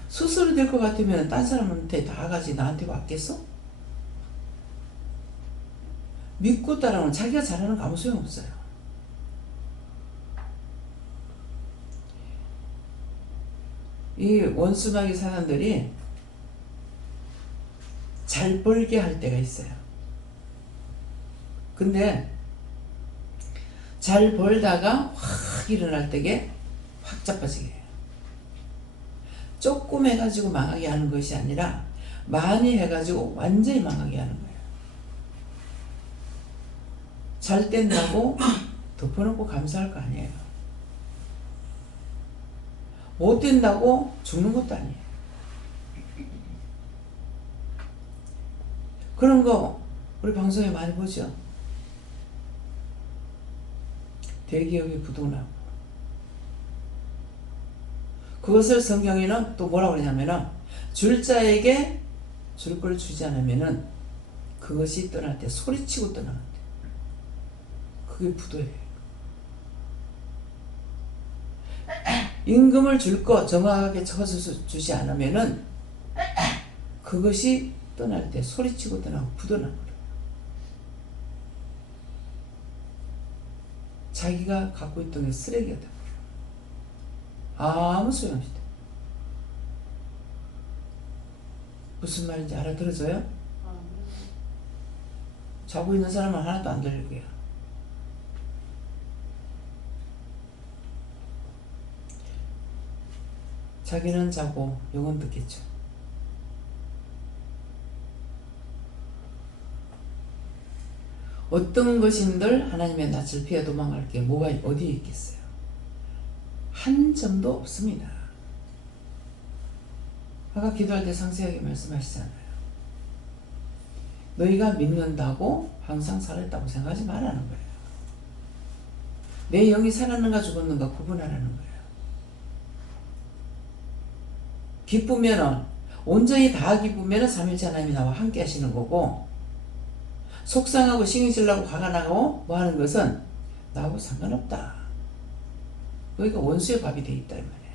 스스로 될 것 같으면 딴 사람한테 다 가지 나한테 왔겠어? 믿고 따라오는 자기가 잘하는 거 아무 소용없어요. 이 원수마귀 사람들이 잘 벌게 할 때가 있어요. 근데 잘 벌다가 확 일어날 때게 확 자빠지게 해요. 조금 해가지고 망하게 하는 것이 아니라 많이 해가지고 완전히 망하게 하는 거예요. 잘 된다고 덮어놓고 감사할 거 아니에요. 못 된다고 죽는 것도 아니에요. 그런 거 우리 방송에 많이 보죠. 대기업이 부도나고. 그것을 성경에는 또 뭐라고 그러냐면은 줄 자에게 줄 걸 주지 않으면은 그것이 떠날 때 소리치고 떠나간대. 그게 부도예요. 임금을 줄 거 정확하게 적어서 주지 않으면은 그것이 떠날 때 소리치고 떠나고 부도나는 거예요. 자기가 갖고 있던 게 쓰레기가 돼버려. 아무 소용없이 돼. 무슨 말인지 알아들어져요? 자고 있는 사람은 하나도 안 들릴 거야. 자기는 자고 영은 듣겠죠. 어떤 것인들 하나님의 낯을 피해 도망갈 게 뭐가 어디에 있겠어요? 한 점도 없습니다. 아까 기도할 때 상세하게 말씀하시잖아요. 너희가 믿는다고 항상 살았다고 생각하지 말라는 거예요. 내 영이 살았는가 죽었는가 구분하라는 거예요. 기쁘면은 온전히 다 기쁘면은 삼일째 하나님이 나와 함께 하시는 거고, 속상하고 신경질 나고 화가 나고 뭐 하는 것은 나하고 상관없다. 그러니까 원수의 밥이 돼 있다 이 말이에요.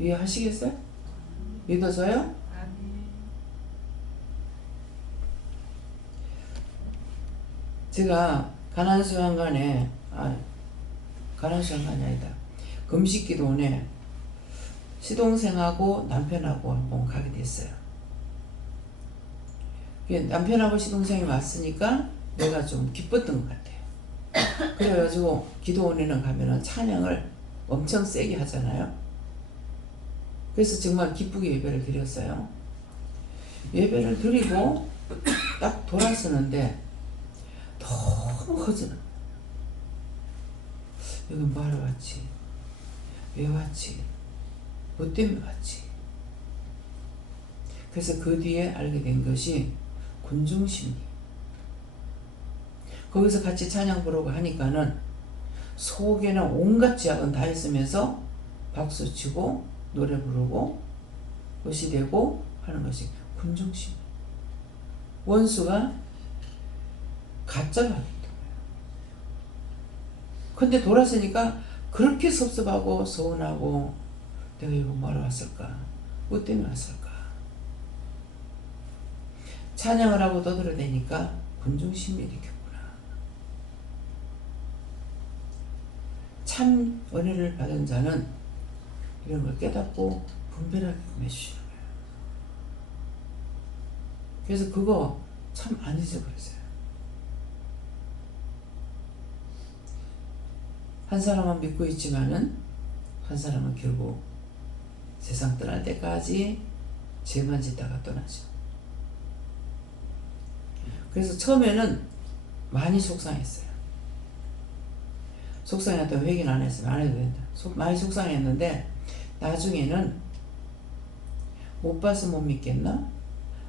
이해하시겠어요? 믿어져요? 제가 가난수양관에 가난수양관이 아니다. 금식기도원에 시동생하고 남편하고 한번 가게 됐어요. 남편하고 시동생이 왔으니까 내가 좀 기뻤던 것 같아요. 그래가지고 기도원에는 가면은 찬양을 엄청 세게 하잖아요. 그래서 정말 기쁘게 예배를 드렸어요. 예배를 드리고 딱 돌아서는데 너무 허전해. 여기 뭐하러 왔지? 왜 왔지? 뭐 때문에 왔지? 그래서 그 뒤에 알게 된 것이 군중심리. 거기서 같이 찬양 부르고 하니까는 속에는 온갖 지약은 다 있으면서 박수치고 노래 부르고 것이 되고 하는 것이 군중심리. 원수가 가짜로 하겠던 거예요. 근데 돌아서니까 그렇게 섭섭하고 서운하고 내가 이거 뭐하러 왔을까? 뭐 때문에 왔을까? 찬양을 하고 떠들어대니까 군중심리 일으켰구나. 참 은혜를 받은 자는 이런 걸 깨닫고 분별하게 해주시는 거예요. 그래서 그거 참 안 잊어버렸어요. 한 사람은 믿고 있지만은 한 사람은 결국 세상 떠날 때까지 죄만 짓다가 떠나죠. 그래서 처음에는 많이 속상했어요. 속상했다고 회개는 안 했으면 안 해도 된다. 많이 속상했는데 나중에는 못 봐서 못 믿겠나?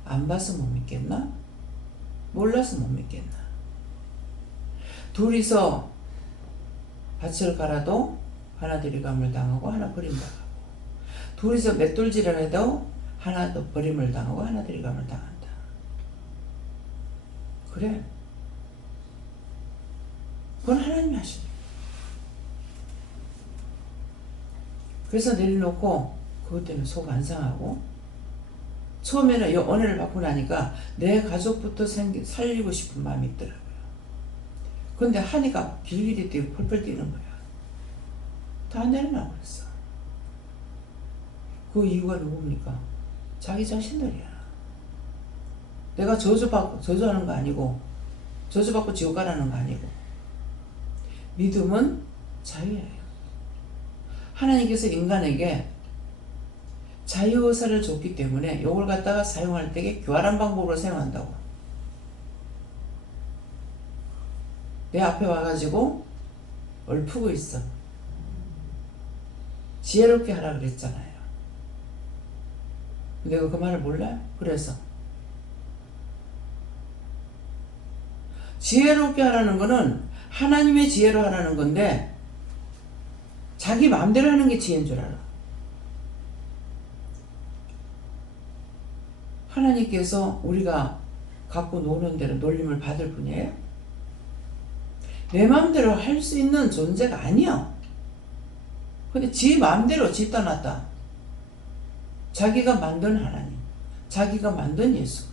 안 봐서 못 믿겠나? 몰라서 못 믿겠나? 둘이서 밭을 갈아도 하나 들이감을 당하고 하나 버림당하고, 둘이서 맷돌질을 해도 하나 더 버림을 당하고 하나 들이감을 당한다. 그래. 그건 하나님이 하십니다. 그래서 내려놓고 그것 때문에 속 안 상하고, 처음에는 이 은혜를 받고 나니까 내 가족부터 살리고 싶은 마음이 있더라고요. 근데 하니까 길길이 뛰고 펄펄 뛰는 거야. 다 내려놔 버렸어. 그 이유가 누굽니까? 자기 자신들이야. 내가 저주하는 거 아니고, 저주받고 지옥 가라는 거 아니고. 믿음은 자유예요. 하나님께서 인간에게 자유의사를 줬기 때문에 이걸 갖다가 사용할 때에 교활한 방법으로 사용한다고. 내 앞에 와가지고 얽히고 있어. 지혜롭게 하라 그랬잖아요. 내가 그 말을 몰라요? 그래서 지혜롭게 하라는 거는 하나님의 지혜로 하라는 건데, 자기 마음대로 하는 게 지혜인 줄 알아. 하나님께서 우리가 갖고 노는 대로 놀림을 받을 뿐이에요. 내 마음대로 할 수 있는 존재가 아니야. 근데 지 마음대로 집다 놨다. 자기가 만든 하나님, 자기가 만든 예수.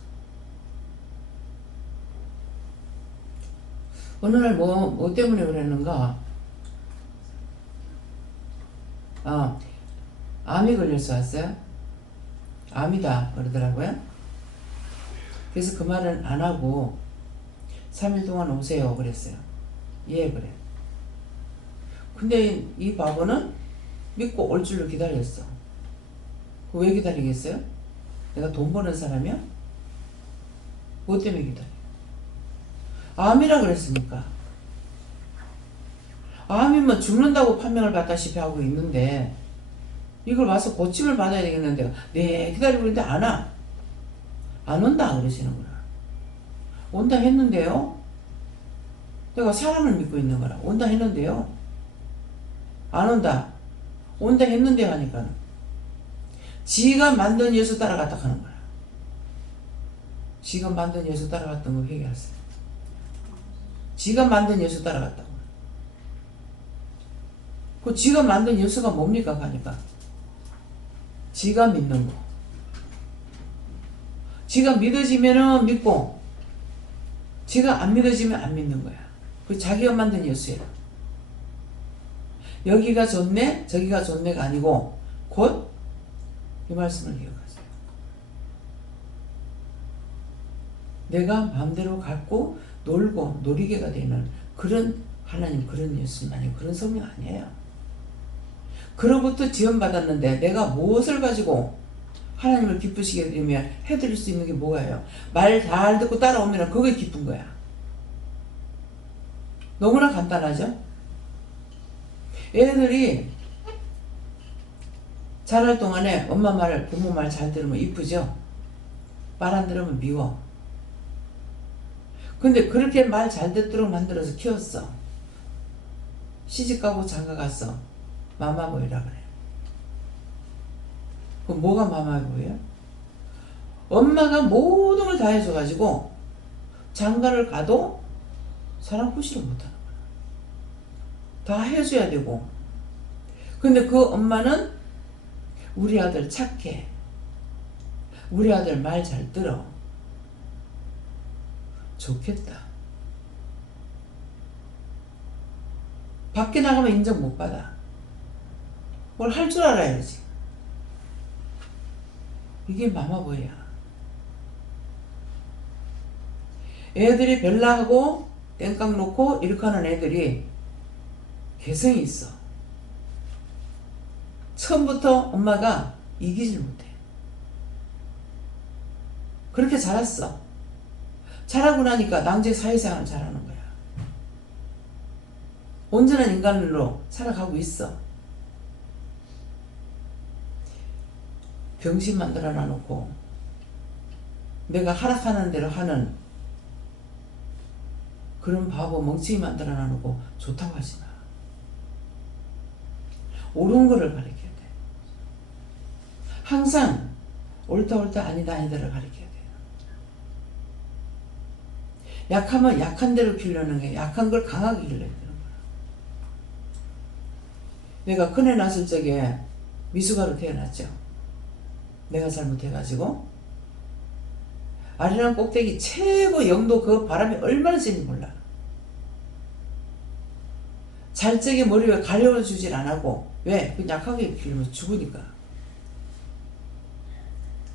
어느 날 뭐 때문에 그랬는가? 암이 걸려서 왔어요. 암이다 그러더라고요. 그래서 그 말은 안 하고 3일 동안 오세요 그랬어요. 예 그래. 근데 이 바보는 믿고 올 줄로 기다렸어. 왜 기다리겠어요? 내가 돈 버는 사람이야? 뭐 때문에 기다려? 암이라 그랬으니까. 암이면 죽는다고 판명을 받다시피 하고 있는데 이걸 와서 고침을 받아야 되겠는데 네 기다리고 있는데 안 와. 안 온다 그러시는구나. 온다 했는데요. 내가 사람을 믿고 있는 거라. 온다 했는데요. 안 온다. 온다 했는데요 하니까 지가 만든 예수 따라갔다 하는 거야. 지가 만든 예수 따라갔던 거 회개하세요. 지가 만든 예수 따라갔다고. 그 지가 만든 예수가 뭡니까 하니까 지가 믿는 거. 지가 믿어지면은 믿고 지가 안 믿어지면 안 믿는 거야. 그 자기가 만든 예수예요. 여기가 좋네 저기가 좋네가 아니고 곧 이 말씀을 기억하세요. 내가 마음대로 갖고 놀고 놀이개가 되는 그런 하나님 그런 예수님 아니고 그런 성령 아니에요. 그로부터 지원받았는데 내가 무엇을 가지고 하나님을 기쁘시게 되며 해드릴 수 있는 게 뭐예요? 말 잘 듣고 따라오면 그게 기쁜 거야. 너무나 간단하죠? 애들이 자랄 동안에 엄마 말, 부모 말 잘 들으면 이쁘죠? 말 안 들으면 미워. 근데 그렇게 말 잘 듣도록 만들어서 키웠어. 시집가고 장가갔어. 마마보이라 그래. 그럼 뭐가 마마보이야? 엄마가 모든 걸 다 해줘가지고 장가를 가도 사람 구실을 못하는 거야. 다 해줘야 되고. 근데 그 엄마는 우리 아들 착해. 우리 아들 말 잘 들어. 좋겠다. 밖에 나가면 인정 못 받아. 뭘 할 줄 알아야지. 이게 마마보이야. 애들이 별나하고 땡깡 놓고 이렇게 하는 애들이 개성이 있어. 처음부터 엄마가 이기질 못해. 그렇게 자랐어. 자라고 나니까 낭제 사회생활을 잘하는 거야. 온전한 인간으로 살아가고 있어. 병신 만들어 놔놓고 내가 하락하는 대로 하는 그런 바보 멍청이 만들어 놔놓고 좋다고 하지 마. 옳은 거를 가르쳐야 돼. 항상 옳다 아니다 아니다를 가르쳐야 돼. 약하면 약한 대로 키우려는 게 약한 걸 강하게 키우려야 되는 거야. 내가 큰애 낳았을 적에 미숙아로 태어났죠. 내가 잘못해가지고 아리랑 꼭대기 최고 영도 그 바람이 얼마나 세는지 몰라. 잘 적에 머리를 가려주질 안 하고 왜? 그 약하게 키우면 죽으니까.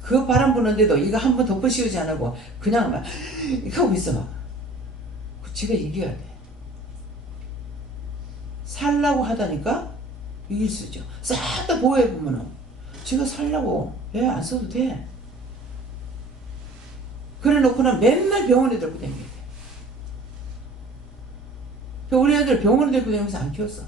그 바람 부는데도 이거 한 번 덮어 씌우지 안 하고 그냥 막 이렇게 하고 있어 막. 지가 이겨야 돼. 살라고 하다니까 이길 수 있죠. 싹 다 보호해보면은 지가 살라고 애 안 써도 돼. 그래 놓고는 맨날 병원에 들고 다녀야 돼. 우리 애들 병원에 들고 다니면서 안 키웠어.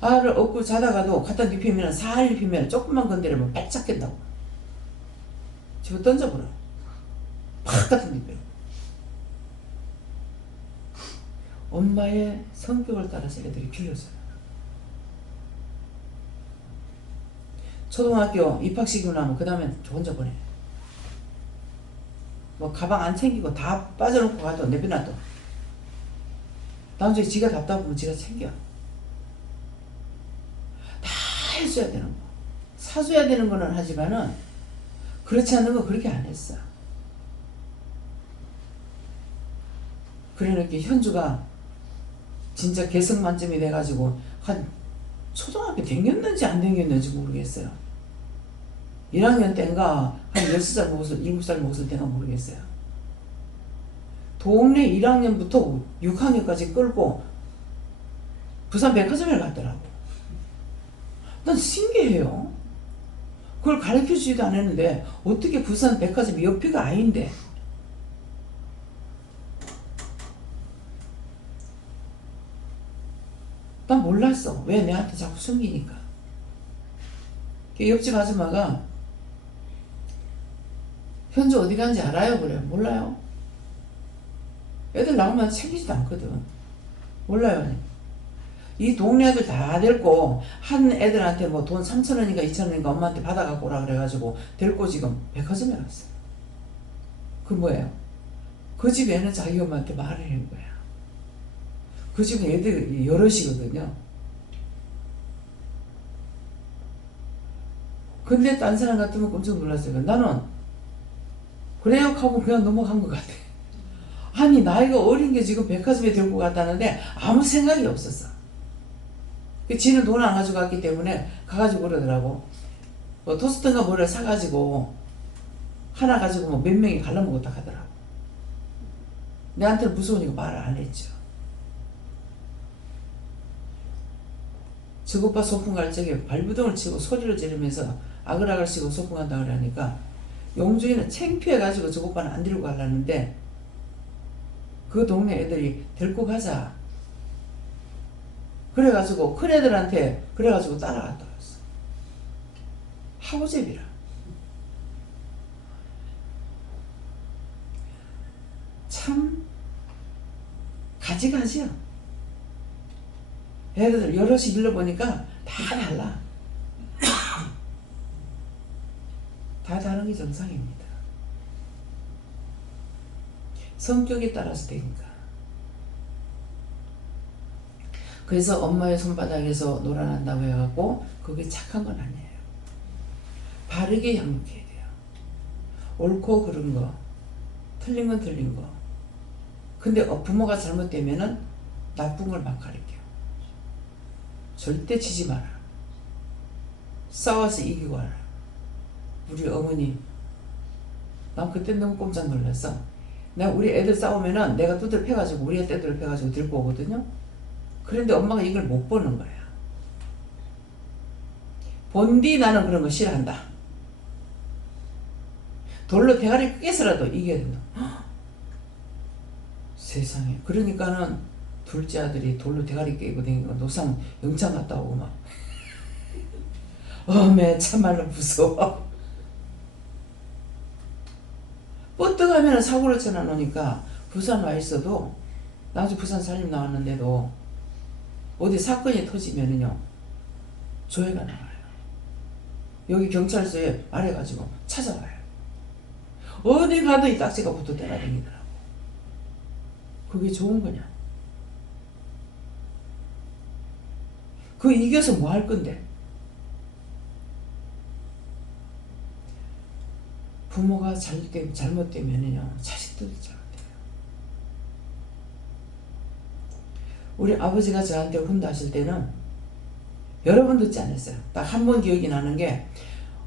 알을 업고 자다가도 갖다 눕히면 살 눕히면 조금만 건드리면 바짝 깬다고. 집어 던져버려. 팍 갖다 눕혀. 엄마의 성격을 따라서 애들이 길러져요. 초등학교 입학시키고 나면 그 다음에 혼자 보내. 뭐 가방 안 챙기고 다 빠져놓고 가도 내비놔둬. 나중에 지가 답답하면 지가 챙겨. 다 해줘야 되는 거. 사줘야 되는 거는 하지만은 그렇지 않은 거 그렇게 안 했어. 그러니까 현주가 진짜 개성 만점이 돼가지고 한 초등학교 댕겼는지 안 댕겼는지 모르겠어요. 1학년 때인가 한 6살 먹었을 7살 먹었을 때가 모르겠어요. 동네 1학년부터 6학년까지 끌고 부산 백화점에 갔더라고. 난 신기해요. 그걸 가르쳐주지도 않았는데 어떻게 부산 백화점 옆이가 아닌데 난 몰랐어. 왜 내한테 자꾸 숨기니까. 옆집 아줌마가 현주 어디 간지 알아요? 그래요. 몰라요. 애들 나오면 챙기지도 않거든. 몰라요. 이 동네 애들 다 데리고 한 애들한테 뭐 돈 3,000원인가 2,000원인가 엄마한테 받아갖고 오라 그래가지고 데리고 지금 백화점에 갔어요. 그 뭐예요? 그 집 애는 자기 엄마한테 말을 하는 거야. 그 집은 애들 여럿이거든요. 근데 딴 사람 같으면 깜짝 놀랐어요. 나는 그래요 하고 그냥 넘어간 것 같아. 아니 나이가 어린 게 지금 백화점에 데리고 갔다는데 아무 생각이 없었어. 지는 돈 안 가지고 갔기 때문에 가가지고 그러더라고. 뭐 토스트인가 뭐를 사가지고 하나 가지고 뭐 몇 명이 갈라먹었다 하더라고. 내한테는 무서우니까 말을 안 했죠. 저것봐 소풍 갈 적에 발부동을 치고 소리를 지르면서 아글아글 씌고 소풍 간다 그러니까 용주이는 창피해가지고 저것봐는 안 데리고 가려는데 그 동네 애들이 데리고 가자. 그래가지고 큰애들한테 그래가지고 따라갔다 왔어. 하우제비라. 참 가지가지야. 애들 여럿이 일러보니까 다 달라. 다 다른 게 정상입니다. 성격에 따라서 되니까. 그래서 엄마의 손바닥에서 놀아난다고 해갖고 그게 착한 건 아니에요. 바르게 양육해야 돼요. 옳고 그른 거, 틀린 건 틀린 거. 근데 부모가 잘못되면은 나쁜 걸 막 가르쳐요. 절대 지지 마라. 싸워서 이기고 와라. 우리 어머니, 난 그때 너무 꼼짝 놀랐어. 내가 우리 애들 싸우면은 내가 두들 패가지고 우리 애 떼들 패가지고 들고 오거든요. 그런데 엄마가 이걸 못 보는 거야. 본디 나는 그런 거 싫어한다. 돌로 대가리 깨서라도 이겨야 된다. 헉! 세상에. 그러니까는 둘째 아들이 돌로 대가리 깨고 다니고 노상 영창 갔다 오고 막 어메 참말로 무서워. 뻗떡하면 사고를 쳐놔놓으니까 부산 와 있어도 나중에 부산 살림 나왔는데도 어디 사건이 터지면은요 조회가 나와요. 여기 경찰서에 말해가지고 찾아와요. 어디 가도 이 딱지가 붙어 따라다니더라고. 그게 좋은 거냐? 그거 이겨서 뭐 할 건데? 부모가 잘못되면요 자식들도 잘못돼요. 우리 아버지가 저한테 혼나실 때는 여러 번 듣지 않았어요. 딱 한 번 기억이 나는 게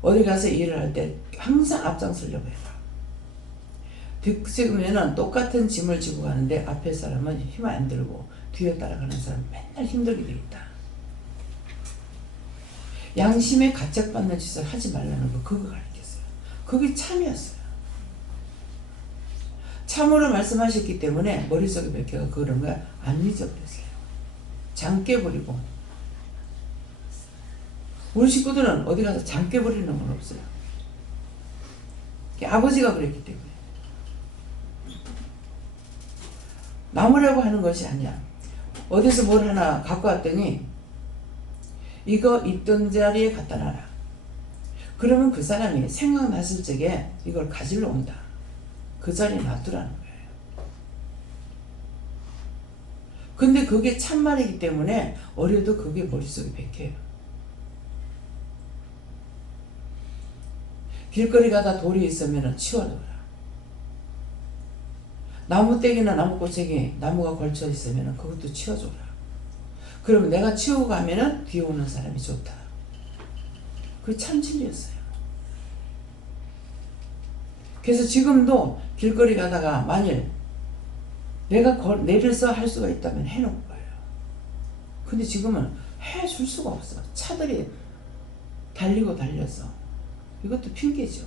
어디 가서 일을 할 때 항상 앞장서려고 해요. 득세면은 똑같은 짐을 지고 가는데 앞에 사람은 힘 안 들고 뒤에 따라가는 사람은 맨날 힘들게 돼 있다. 양심에 가책받는 짓을 하지 말라는 거 그거 가르쳤어요. 그게 참이었어요. 참으로 말씀하셨기 때문에 머릿속에 몇 그런 거 안 잊어버렸어요. 장 깨버리고 우리 식구들은 어디 가서 장 깨버리는 건 없어요. 아버지가 그랬기 때문에 남으려고 하는 것이 아니야. 어디서 뭘 하나 갖고 왔더니 이거 있던 자리에 갖다 놔라. 그러면 그 사람이 생각났을 적에 이걸 가지러 온다. 그 자리에 놔두라는 거예요. 근데 그게 참말이기 때문에 어려도 그게 머릿속에 박혀요. 길거리 가다 돌이 있으면 치워줘라. 나무떼기나 나무꼬챙이 나무가 걸쳐 있으면 그것도 치워줘라. 그러면 내가 치우고 가면은 뒤에 오는 사람이 좋다. 그게 참 진리였어요. 그래서 지금도 길거리 가다가 만일 내가 내려서 할 수가 있다면 해놓을 거예요. 근데 지금은 해줄 수가 없어. 차들이 달리고 달려서. 이것도 핑계죠.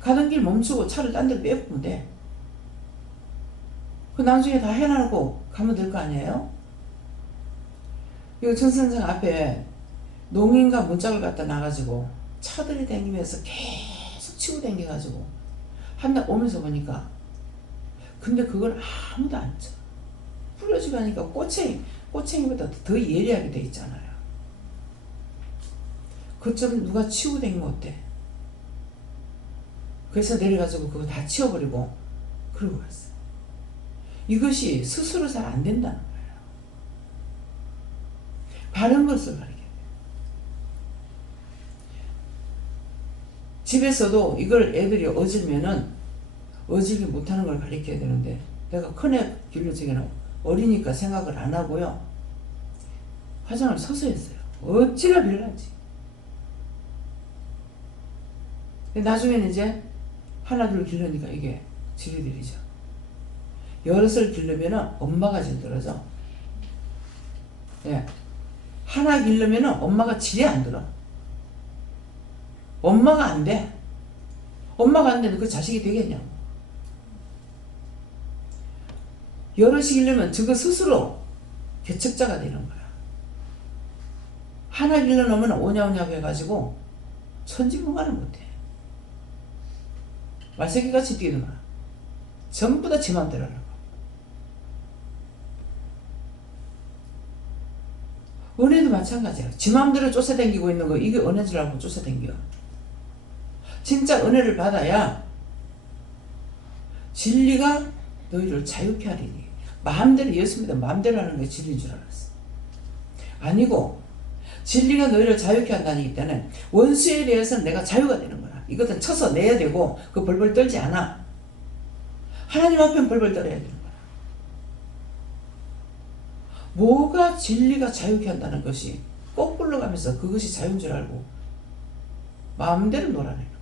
가던 길 멈추고 차를 딴 데로 빼보면 돼. 그 나중에 다 해놔놓고 가면 될 거 아니에요? 이거 전선생 앞에 농인가 문짝을 갖다 놔가지고 차들이 다니면서 계속 치고 다녀가지고 한날 오면서 보니까 근데 그걸 아무도 안 쳐. 뿌려지고 하니까 꼬챙이보다 더 예리하게 돼 있잖아요. 그좀 누가 치우고 다니면 어때? 그래서 내려가지고 그거 다 치워버리고 그러고 갔어요. 이것이 스스로 잘 안 된다는 거예요. 바른 것을 가르쳐야 돼요. 집에서도 이걸 애들이 어질면은 어질기 못하는 걸 가르쳐야 되는데 내가 큰애 길러 적에는 어리니까 생각을 안 하고요. 화장을 서서 했어요. 어찌나 별난지. 나중에는 이제 하나 둘 길르니까 이게 지리들이죠. 여럿을 길르면은 엄마가 질들어져. 예. 하나 길르면은 엄마가 질이 안 들어. 엄마가 안 돼. 엄마가 안 되면 그 자식이 되겠냐고. 여럿이 길르면 저거 스스로 개척자가 되는 거야. 하나 길러놓으면 오냐오냐고 해가지고 천지문간을 못해. 말새끼같이 뛰는 거야. 전부 다 지 맘대로 하라고. 은혜도 마찬가지야. 지 맘대로 쫓아다니고 있는 거 이게 은혜 줄 알고 쫓아다녀. 진짜 은혜를 받아야 진리가 너희를 자유케 하리니. 마음대로 예수님도 마음대로 하는 게 진리인 줄 알았어. 아니고 진리가 너희를 자유케 한다기 때문에 원수에 대해서는 내가 자유가 되는 거야. 이것은 쳐서 내야 되고 그 벌벌 떨지 않아. 하나님 앞에는 벌벌 떨어야 되는 거야. 뭐가 진리가 자유케 한다는 것이 거꾸로 가면서 그것이 자유인 줄 알고 마음대로 놀아내는 거야.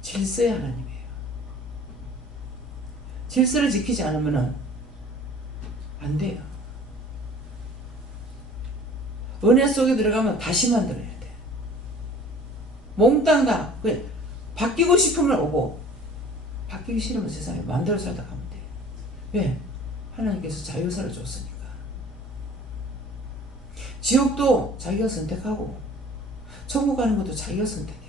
질서의 하나님이에요. 질서를 지키지 않으면 안 돼요. 은혜 속에 들어가면 다시 만들어야 돼. 몽땅 다 바뀌고 싶으면 오고 바뀌기 싫으면 세상에 마음대로 살다 가면 돼. 왜? 하나님께서 자유사를 줬으니까. 지옥도 자기가 선택하고 천국 가는 것도 자기가 선택해요.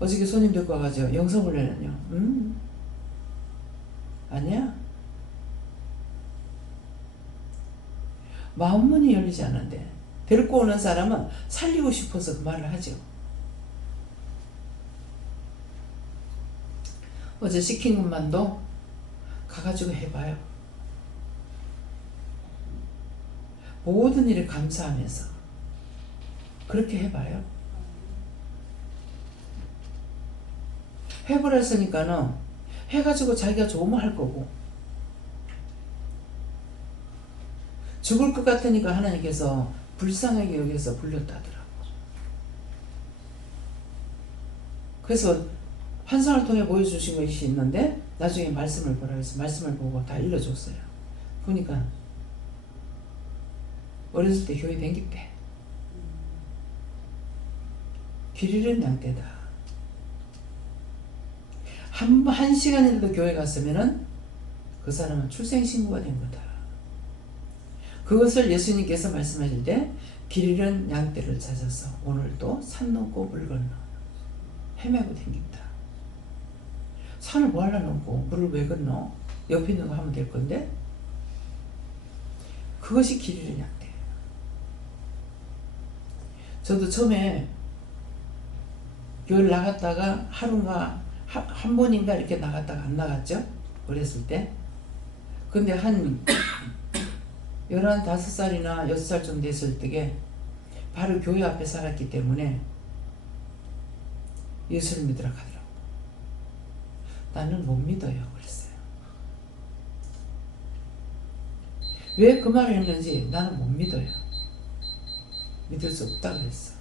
어저께 손님 데리고 와가지고 영성훈련은요. 아니야. 마음문이 열리지 않는데 데리고 오는 사람은 살리고 싶어서 그 말을 하죠. 어제 시킨 것만도 가가지고 해봐요. 모든 일에 감사하면서 그렇게 해봐요. 해버렸으니까는 해가지고 자기가 좋으면 할 거고 죽을 것 같으니까 하나님께서 불쌍하게 여기서 불렸다더라고. 그래서 환상을 통해 보여주신 것이 있는데 나중에 말씀을 보라 해서 말씀을 보고 다 일러줬어요. 보니까 어렸을 때 교회 다닐 때 길 잃은 양떼다. 한 시간이라도 교회 갔으면은 그 사람은 출생신고가 된 거다. 그것을 예수님께서 말씀하실 때 길 잃은 양떼를 찾아서 오늘도 산 넘고 물 건너 헤매고 댕긴다. 산을 뭐 하려 넘고 물을 왜 건너? 옆에 있는 거 하면 될 건데 그것이 길 잃은 양떼예요. 저도 처음에 교회를 나갔다가 하루인가 한 번인가 이렇게 나갔다가 안 나갔죠? 어렸을 때. 근데 한 15살이나 6살 좀 됐을 때에 바로 교회 앞에 살았기 때문에 예수를 믿으라 하더라고. 나는 못 믿어요. 그랬어요. 왜 그 말을 했는지 나는 못 믿어요. 믿을 수 없다 그랬어.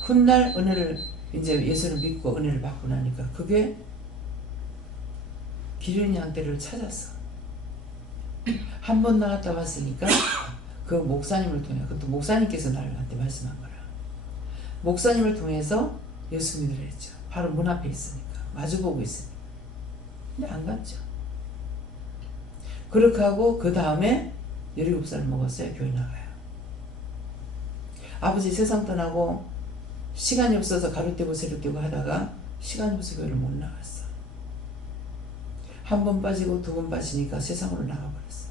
훗날 은혜를 이제 예수를 믿고 은혜를 받고 나니까 그게 기른 양떼를 찾았어. 한 번 나갔다 왔으니까 그 목사님을 통해, 그것도 목사님께서 나한테 말씀한 거라. 목사님을 통해서 예수 믿으라 했죠. 바로 문 앞에 있으니까, 마주보고 있으니까. 근데 안 갔죠. 그렇게 하고 그 다음에 17살 먹었어요. 교회 나가요. 아버지 세상 떠나고 시간이 없어서 가로떼고 세로떼고 하다가 시간이 없어서 교회를 못 나갔어. 한 번 빠지고 두 번 빠지니까 세상으로 나가버렸어.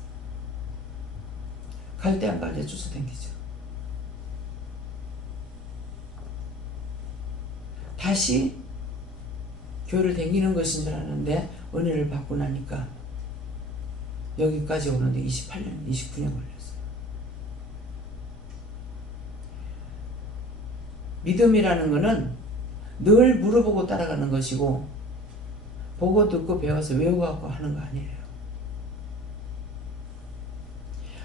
갈 때 안 갈 때 쫓아다니죠. 다시 교회를 다니는 것인 줄 알았는데 은혜를 받고 나니까 여기까지 오는데 28년, 29년 걸렸어요. 믿음이라는 거는 늘 물어보고 따라가는 것이고 보고 듣고 배워서 외워갖고 하는 거 아니에요.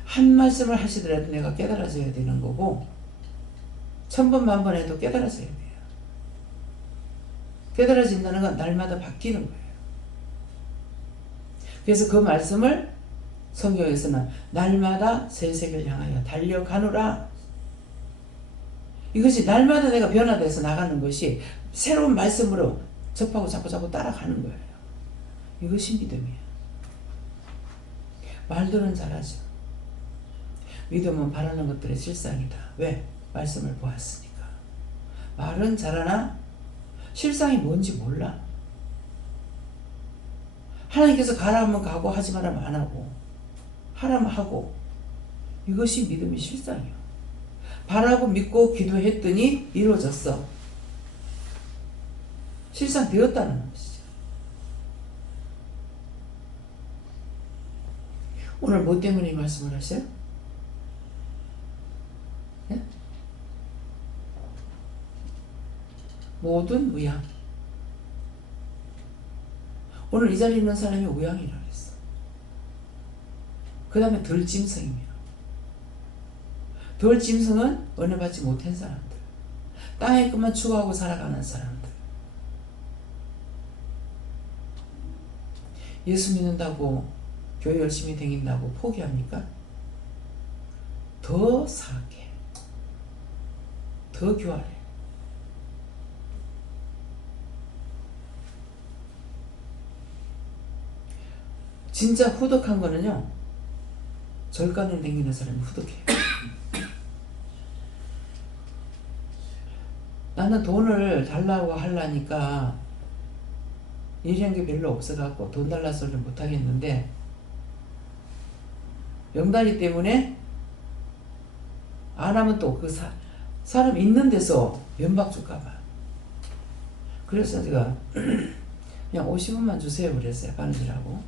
한 말씀을 하시더라도 내가 깨달아져야 되는 거고 1000번 만번 해도 깨달아져야 돼요. 깨달아진다는 건 날마다 바뀌는 거예요. 그래서 그 말씀을 성경에서는 날마다 새 색을 향하여 달려가노라. 이것이 날마다 내가 변화돼서 나가는 것이 새로운 말씀으로 접하고 자꾸 따라가는 거예요. 이것이 믿음이에요. 말들은 잘하죠. 믿음은 바라는 것들의 실상이다. 왜? 말씀을 보았으니까. 말은 잘하나 실상이 뭔지 몰라. 하나님께서 가라 하면 가고 하지 말라면 안 하고 하라면 하고 이것이 믿음의 실상이에요. 바라고 믿고 기도했더니 이루어졌어. 실상 되었다는 것이죠. 오늘 뭐 때문에 이 말씀을 하세요? 네? 모든 의향. 오늘 이 자리에 있는 사람이 의향이라고 했어. 그 다음에 덜짐승이며 덜짐승은 은혜 받지 못한 사람들, 땅의 것만 추구하고 살아가는 사람들. 예수 믿는다고 교회 열심히 다닌다고 포기합니까? 더 사악해, 더 교활해. 진짜 후덕한 거는요, 절간을 다니는 사람이 후덕해요. 나는 돈을 달라고 하려니까 일한 게 별로 없어갖고 돈 달라 소리를 못하겠는데 명단이 때문에 안 하면 또 그 사람 있는 데서 연박 줄까봐. 그래서 제가 그냥 50원만 주세요 그랬어요. 바느질하고.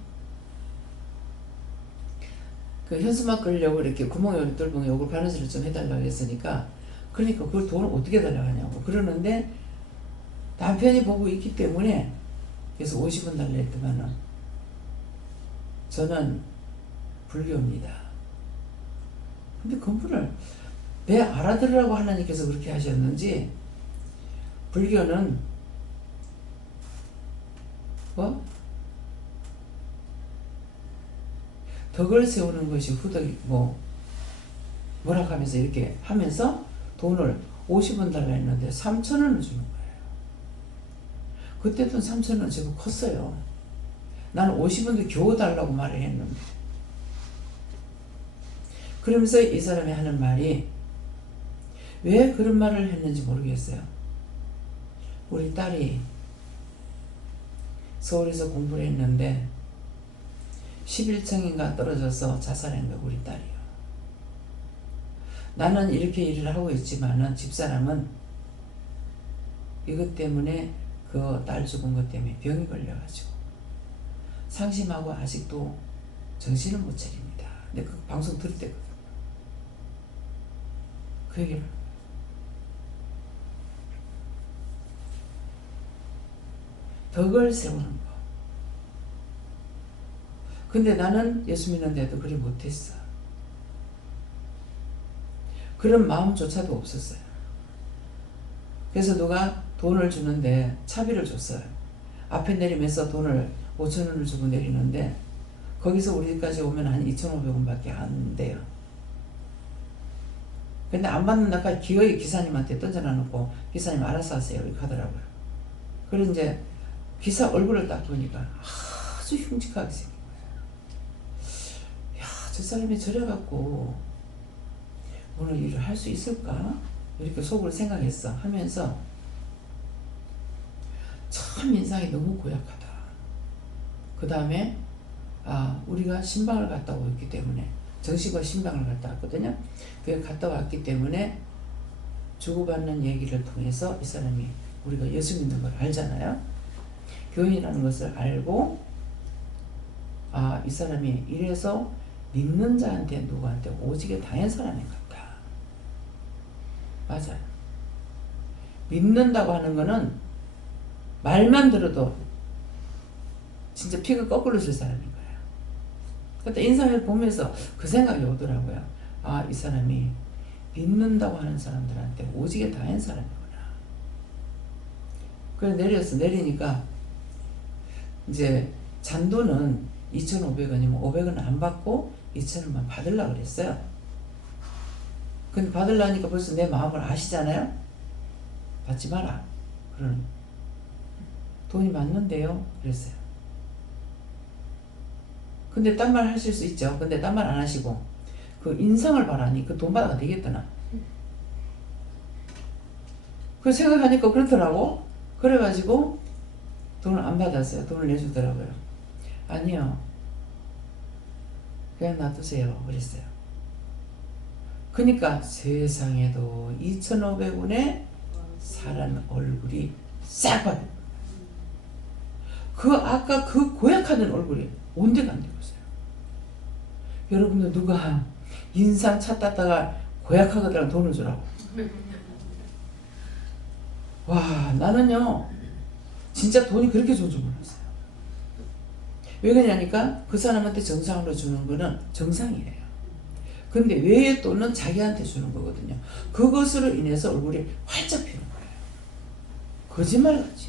그 현수막 끌려고 이렇게 구멍이 뚫으면 요걸 바느질을 좀 해달라고 했으니까, 그러니까 그걸 돈을 어떻게 달라고 하냐고 그러는데 남편이 보고 있기 때문에 그래서 50원 달라 했더만은 저는 불교입니다. 근데 그분을 내 알아들으라고 하나님께서 그렇게 하셨는지, 불교는 뭐 덕을 세우는 것이 후덕이 뭐라 하면서 이렇게 하면서 돈을 50원 달라 했는데 3,000원을 주는 거예요. 그때 돈 3,000원 제법 컸어요. 나는 50원도 겨우 달라고 말을 했는데. 그러면서 이 사람이 하는 말이 왜 그런 말을 했는지 모르겠어요. 우리 딸이 서울에서 공부를 했는데 11층인가 떨어져서 자살한 거야, 우리 딸이요. 나는 이렇게 일을 하고 있지만은 집사람은 이것 때문에 그 딸 죽은 것 때문에 병이 걸려가지고 상심하고 아직도 정신을 못 차립니다. 근데 그 방송 들을 때거든. 그 얘기를. 덕을 세우는 거. 근데 나는 예수 믿는데도 그리 못했어. 그런 마음조차도 없었어요. 그래서 누가 돈을 주는데 차비를 줬어요. 앞에 내리면서 돈을 5,000원을 주고 내리는데 거기서 우리 집까지 오면 한 2,500원밖에 안 돼요. 근데 안 받는다까 기어이 기사님한테 던져놔놓고 기사님 알아서 하세요 이렇게 하더라고요. 그리고 이제 기사 얼굴을 딱 보니까 아주 흉측하게 생긴 거예요. 야, 저 사람이 저래갖고 오늘 일을 할 수 있을까? 이렇게 속으로 생각했어. 하면서 참 인상이 너무 고약하다. 그 다음에 우리가 신방을 갔다 오기 때문에 정식과 신방을 갔다 왔거든요. 그게 갔다 왔기 때문에 주고받는 얘기를 통해서 이 사람이 우리가 예수 믿는 걸 알잖아요. 교인이라는 것을 알고 이 사람이 이래서 믿는 자한테 누구한테 오지게 당한 사람인 것 같다. 맞아요. 믿는다고 하는 거는 말만 들어도 진짜 피가 거꾸로 질 사람인 거예요. 그때 인상을 보면서 그 생각이 오더라고요. 이 사람이 믿는다고 하는 사람들한테 오지게 당한 사람이구나. 그래서 내리니까 이제 잔돈은 2,500원이면 500원 안 받고 2,000원만 받으려고 그랬어요. 근데 받으려니까 벌써 내 마음을 아시잖아요. 받지 마라. 그러는 돈이 맞는데요. 그랬어요. 근데 딴 말 하실 수 있죠. 근데 딴 말 안 하시고 그 인상을 바라니 그 돈 받아가 되겠더나. 그 생각하니까 그렇더라고. 그래가지고 돈을 안 받았어요. 돈을 내주더라고요. 아니요. 그냥 놔두세요. 그랬어요. 그러니까 세상에도 2,500원에 사람 얼굴이 싹 받은 그 아까 그 고약하던 얼굴이 온데가 안 되고 있어요. 여러분들 누가 인상 찾다가 고약하거든 돈을 주라고. 와, 나는요 진짜 돈이 그렇게 좋은 줄 몰랐어요. 왜 그러냐니까 그 사람한테 정상으로 주는 거는 정상이에요. 근데 외의 돈은 자기한테 주는 거거든요. 그것으로 인해서 얼굴이 활짝 피는 거예요. 거짓말같이.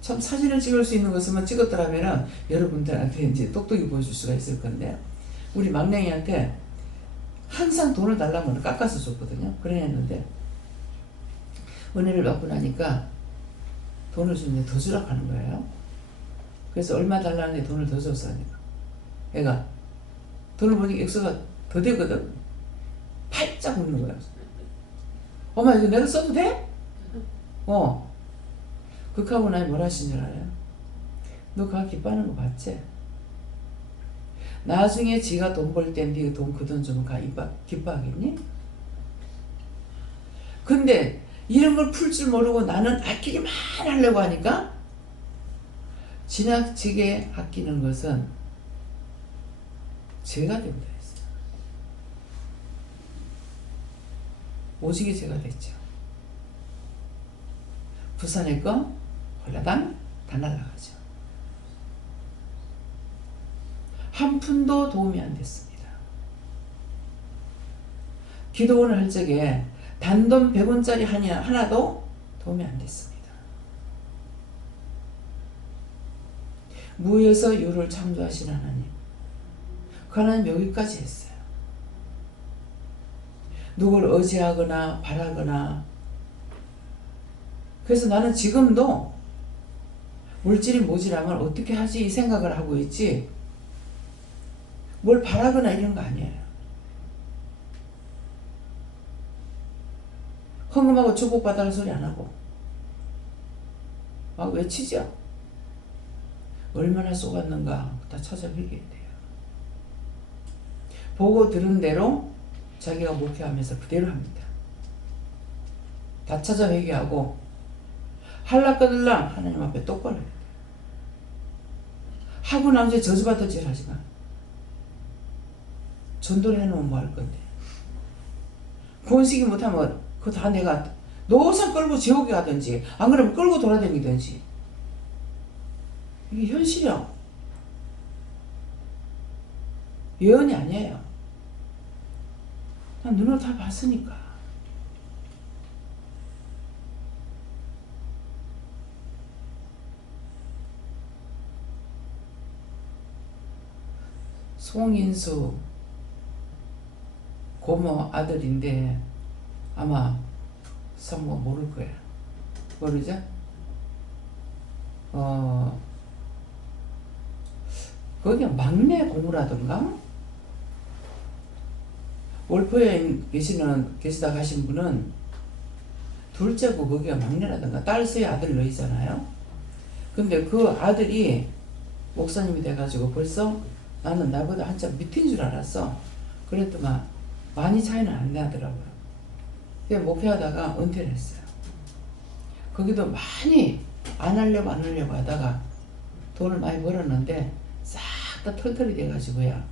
참 사진을 찍을 수 있는 것만 찍었더라면 여러분들한테 이제 똑똑히 보여줄 수가 있을 건데 우리 막냉이한테 항상 돈을 달라면 깎아서 줬거든요. 그랬는데 은혜를 받고 나니까 돈을 주는데 더 주라고 하는 거예요. 그래서 얼마 달라는데 돈을 더 줬어 하니까 얘가 돈을 보니까 액수가 더 되거든. 팔짝 웃는 거야. 엄마 이거 내가 써도 돼? 그렇게 하고 나니 뭐라 하신 줄 알아요? 너 그거 기뻐하는 거 봤지? 나중에 지가 돈 벌 때 네 돈 그 돈 주면 기뻐하겠니? 근데 이런 걸 풀 줄 모르고 나는 아끼기만 하려고 하니까 지나치게 아끼는 것은 죄가 된다 했어요. 오지게 죄가 됐죠. 부산의 거 홀라당 다 날아가죠. 한 푼도 도움이 안 됐습니다. 기도원을 할 적에 단돈 100원짜리 하나도 도움이 안 됐습니다. 무에서 유를 창조하신 하나님, 그 하나님 여기까지 했어요. 누굴 의지하거나 바라거나. 그래서 나는 지금도 물질이 모자라면 어떻게 하지 이 생각을 하고 있지 뭘 바라거나 이런 거 아니에요. 헌금하고 축복받아라 소리 안 하고 막 외치죠. 얼마나 쏘갔는가 다 찾아 회개해야 돼요. 보고 들은 대로 자기가 목회하면서 그대로 합니다. 다 찾아 회개하고 할락거들랑 하나님 앞에 똑바로 해야 돼요. 하고 나서 저주받을 짓 하지 마. 전도를 해놓으면 뭐 할 건데. 구원시키 못하면 그거 다 내가 노상 끌고 지옥에 가든지 안 그러면 끌고 돌아다니든지. 이게 현실이야. 예언이 아니에요. 난 눈으로 다 봤으니까. 송인수 고모 아들인데 아마 성모 모를 거야. 모르죠? 거기 막내 고모라던가? 월포에 계시다 가신 분은 둘째고 거기가 막내라던가 딸새 아들 넣이잖아요. 근데 그 아들이 목사님이 돼가지고 벌써 나는 나보다 한참 밑인 줄 알았어. 그랬더만 많이 차이는 안 나더라고요. 그래서 목회하다가 은퇴를 했어요. 거기도 많이 안 하려고 하다가 돈을 많이 벌었는데 싹 다 털털이 돼가지고야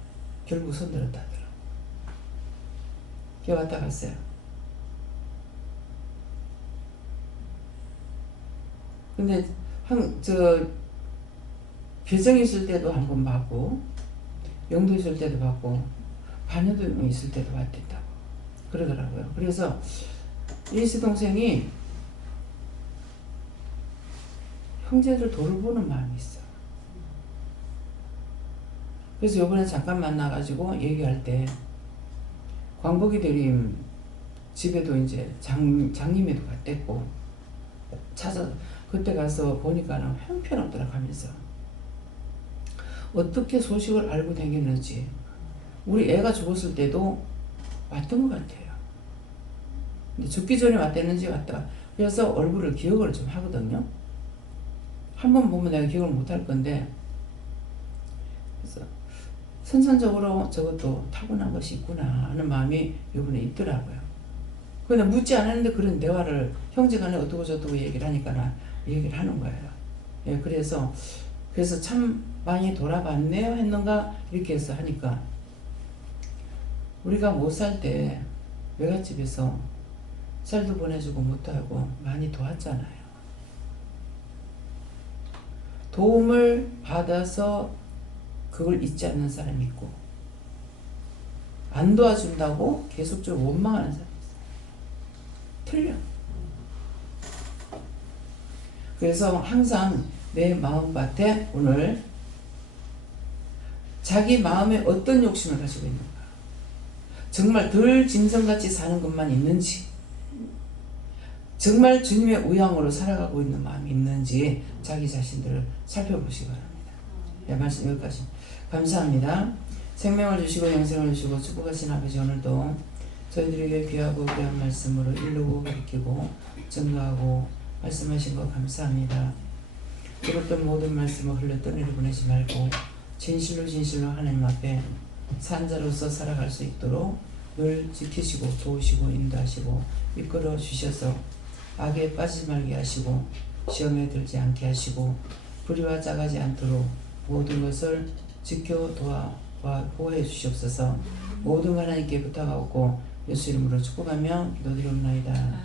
결국 손들었다 하더라고. 걔 왔다 갔어요. 근데 교정 있을 때도 한 번 받고 영도 있을 때도 받고 반여도 있을 때도 받겠다고 그러더라고요. 그래서 일시 동생이 형제들 돌보는 마음이 있어. 그래서 요번에 잠깐 만나가지고 얘기할 때 광복이 대림 집에도 이제 장님에도 갔댔고 찾아 그때 가서 보니까는 형편없더라 하면서 어떻게 소식을 알고 다녔는지 우리 애가 죽었을 때도 왔던 것 같아요. 근데 죽기 전에 왔댔는지 왔다. 그래서 얼굴을 기억을 좀 하거든요. 한 번 보면 내가 기억을 못 할 건데 그래서 선천적으로 저것도 타고난 것이 있구나 하는 마음이 이번에 있더라고요. 근데 묻지 않았는데 그런 대화를 형제간에 어떻고 저떻고 얘기를 하니까 얘기를 하는 거예요. 예, 그래서 참 많이 돌아봤네요 했는가 이렇게 해서 하니까 우리가 못 살 때 외갓집에서 쌀도 보내주고 못하고 많이 도왔잖아요. 도움을 받아서 그걸 잊지 않는 사람이 있고 안 도와준다고 계속적으로 원망하는 사람이 있어요. 틀려. 그래서 항상 내 마음밭에 오늘 자기 마음에 어떤 욕심을 가지고 있는가, 정말 덜 짐승같이 사는 것만 있는지, 정말 주님의 우양으로 살아가고 있는 마음이 있는지 자기 자신들을 살펴보시기 바랍니다. 네, 말씀 여기까지. 감사합니다. 생명을 주시고 영생을 주시고 축복하신 아버지, 오늘도 저희들에게 귀하고 귀한 말씀으로 일르고 가르치고 증거하고 말씀하신 것 감사합니다. 들었던 모든 말씀을 흘려 떠내려 보내지 말고 진실로 하나님 앞에 산자로서 살아갈 수 있도록 늘 지키시고 도우시고 인도하시고 이끌어 주셔서 악에 빠지지 말게 하시고 시험에 들지 않게 하시고 불의와 짜가지 않도록 모든 것을 지켜 도와 보호해 주시옵소서. 모든 하나님께 부탁하고 예수 이름으로 축복하며 기도드리옵나이다.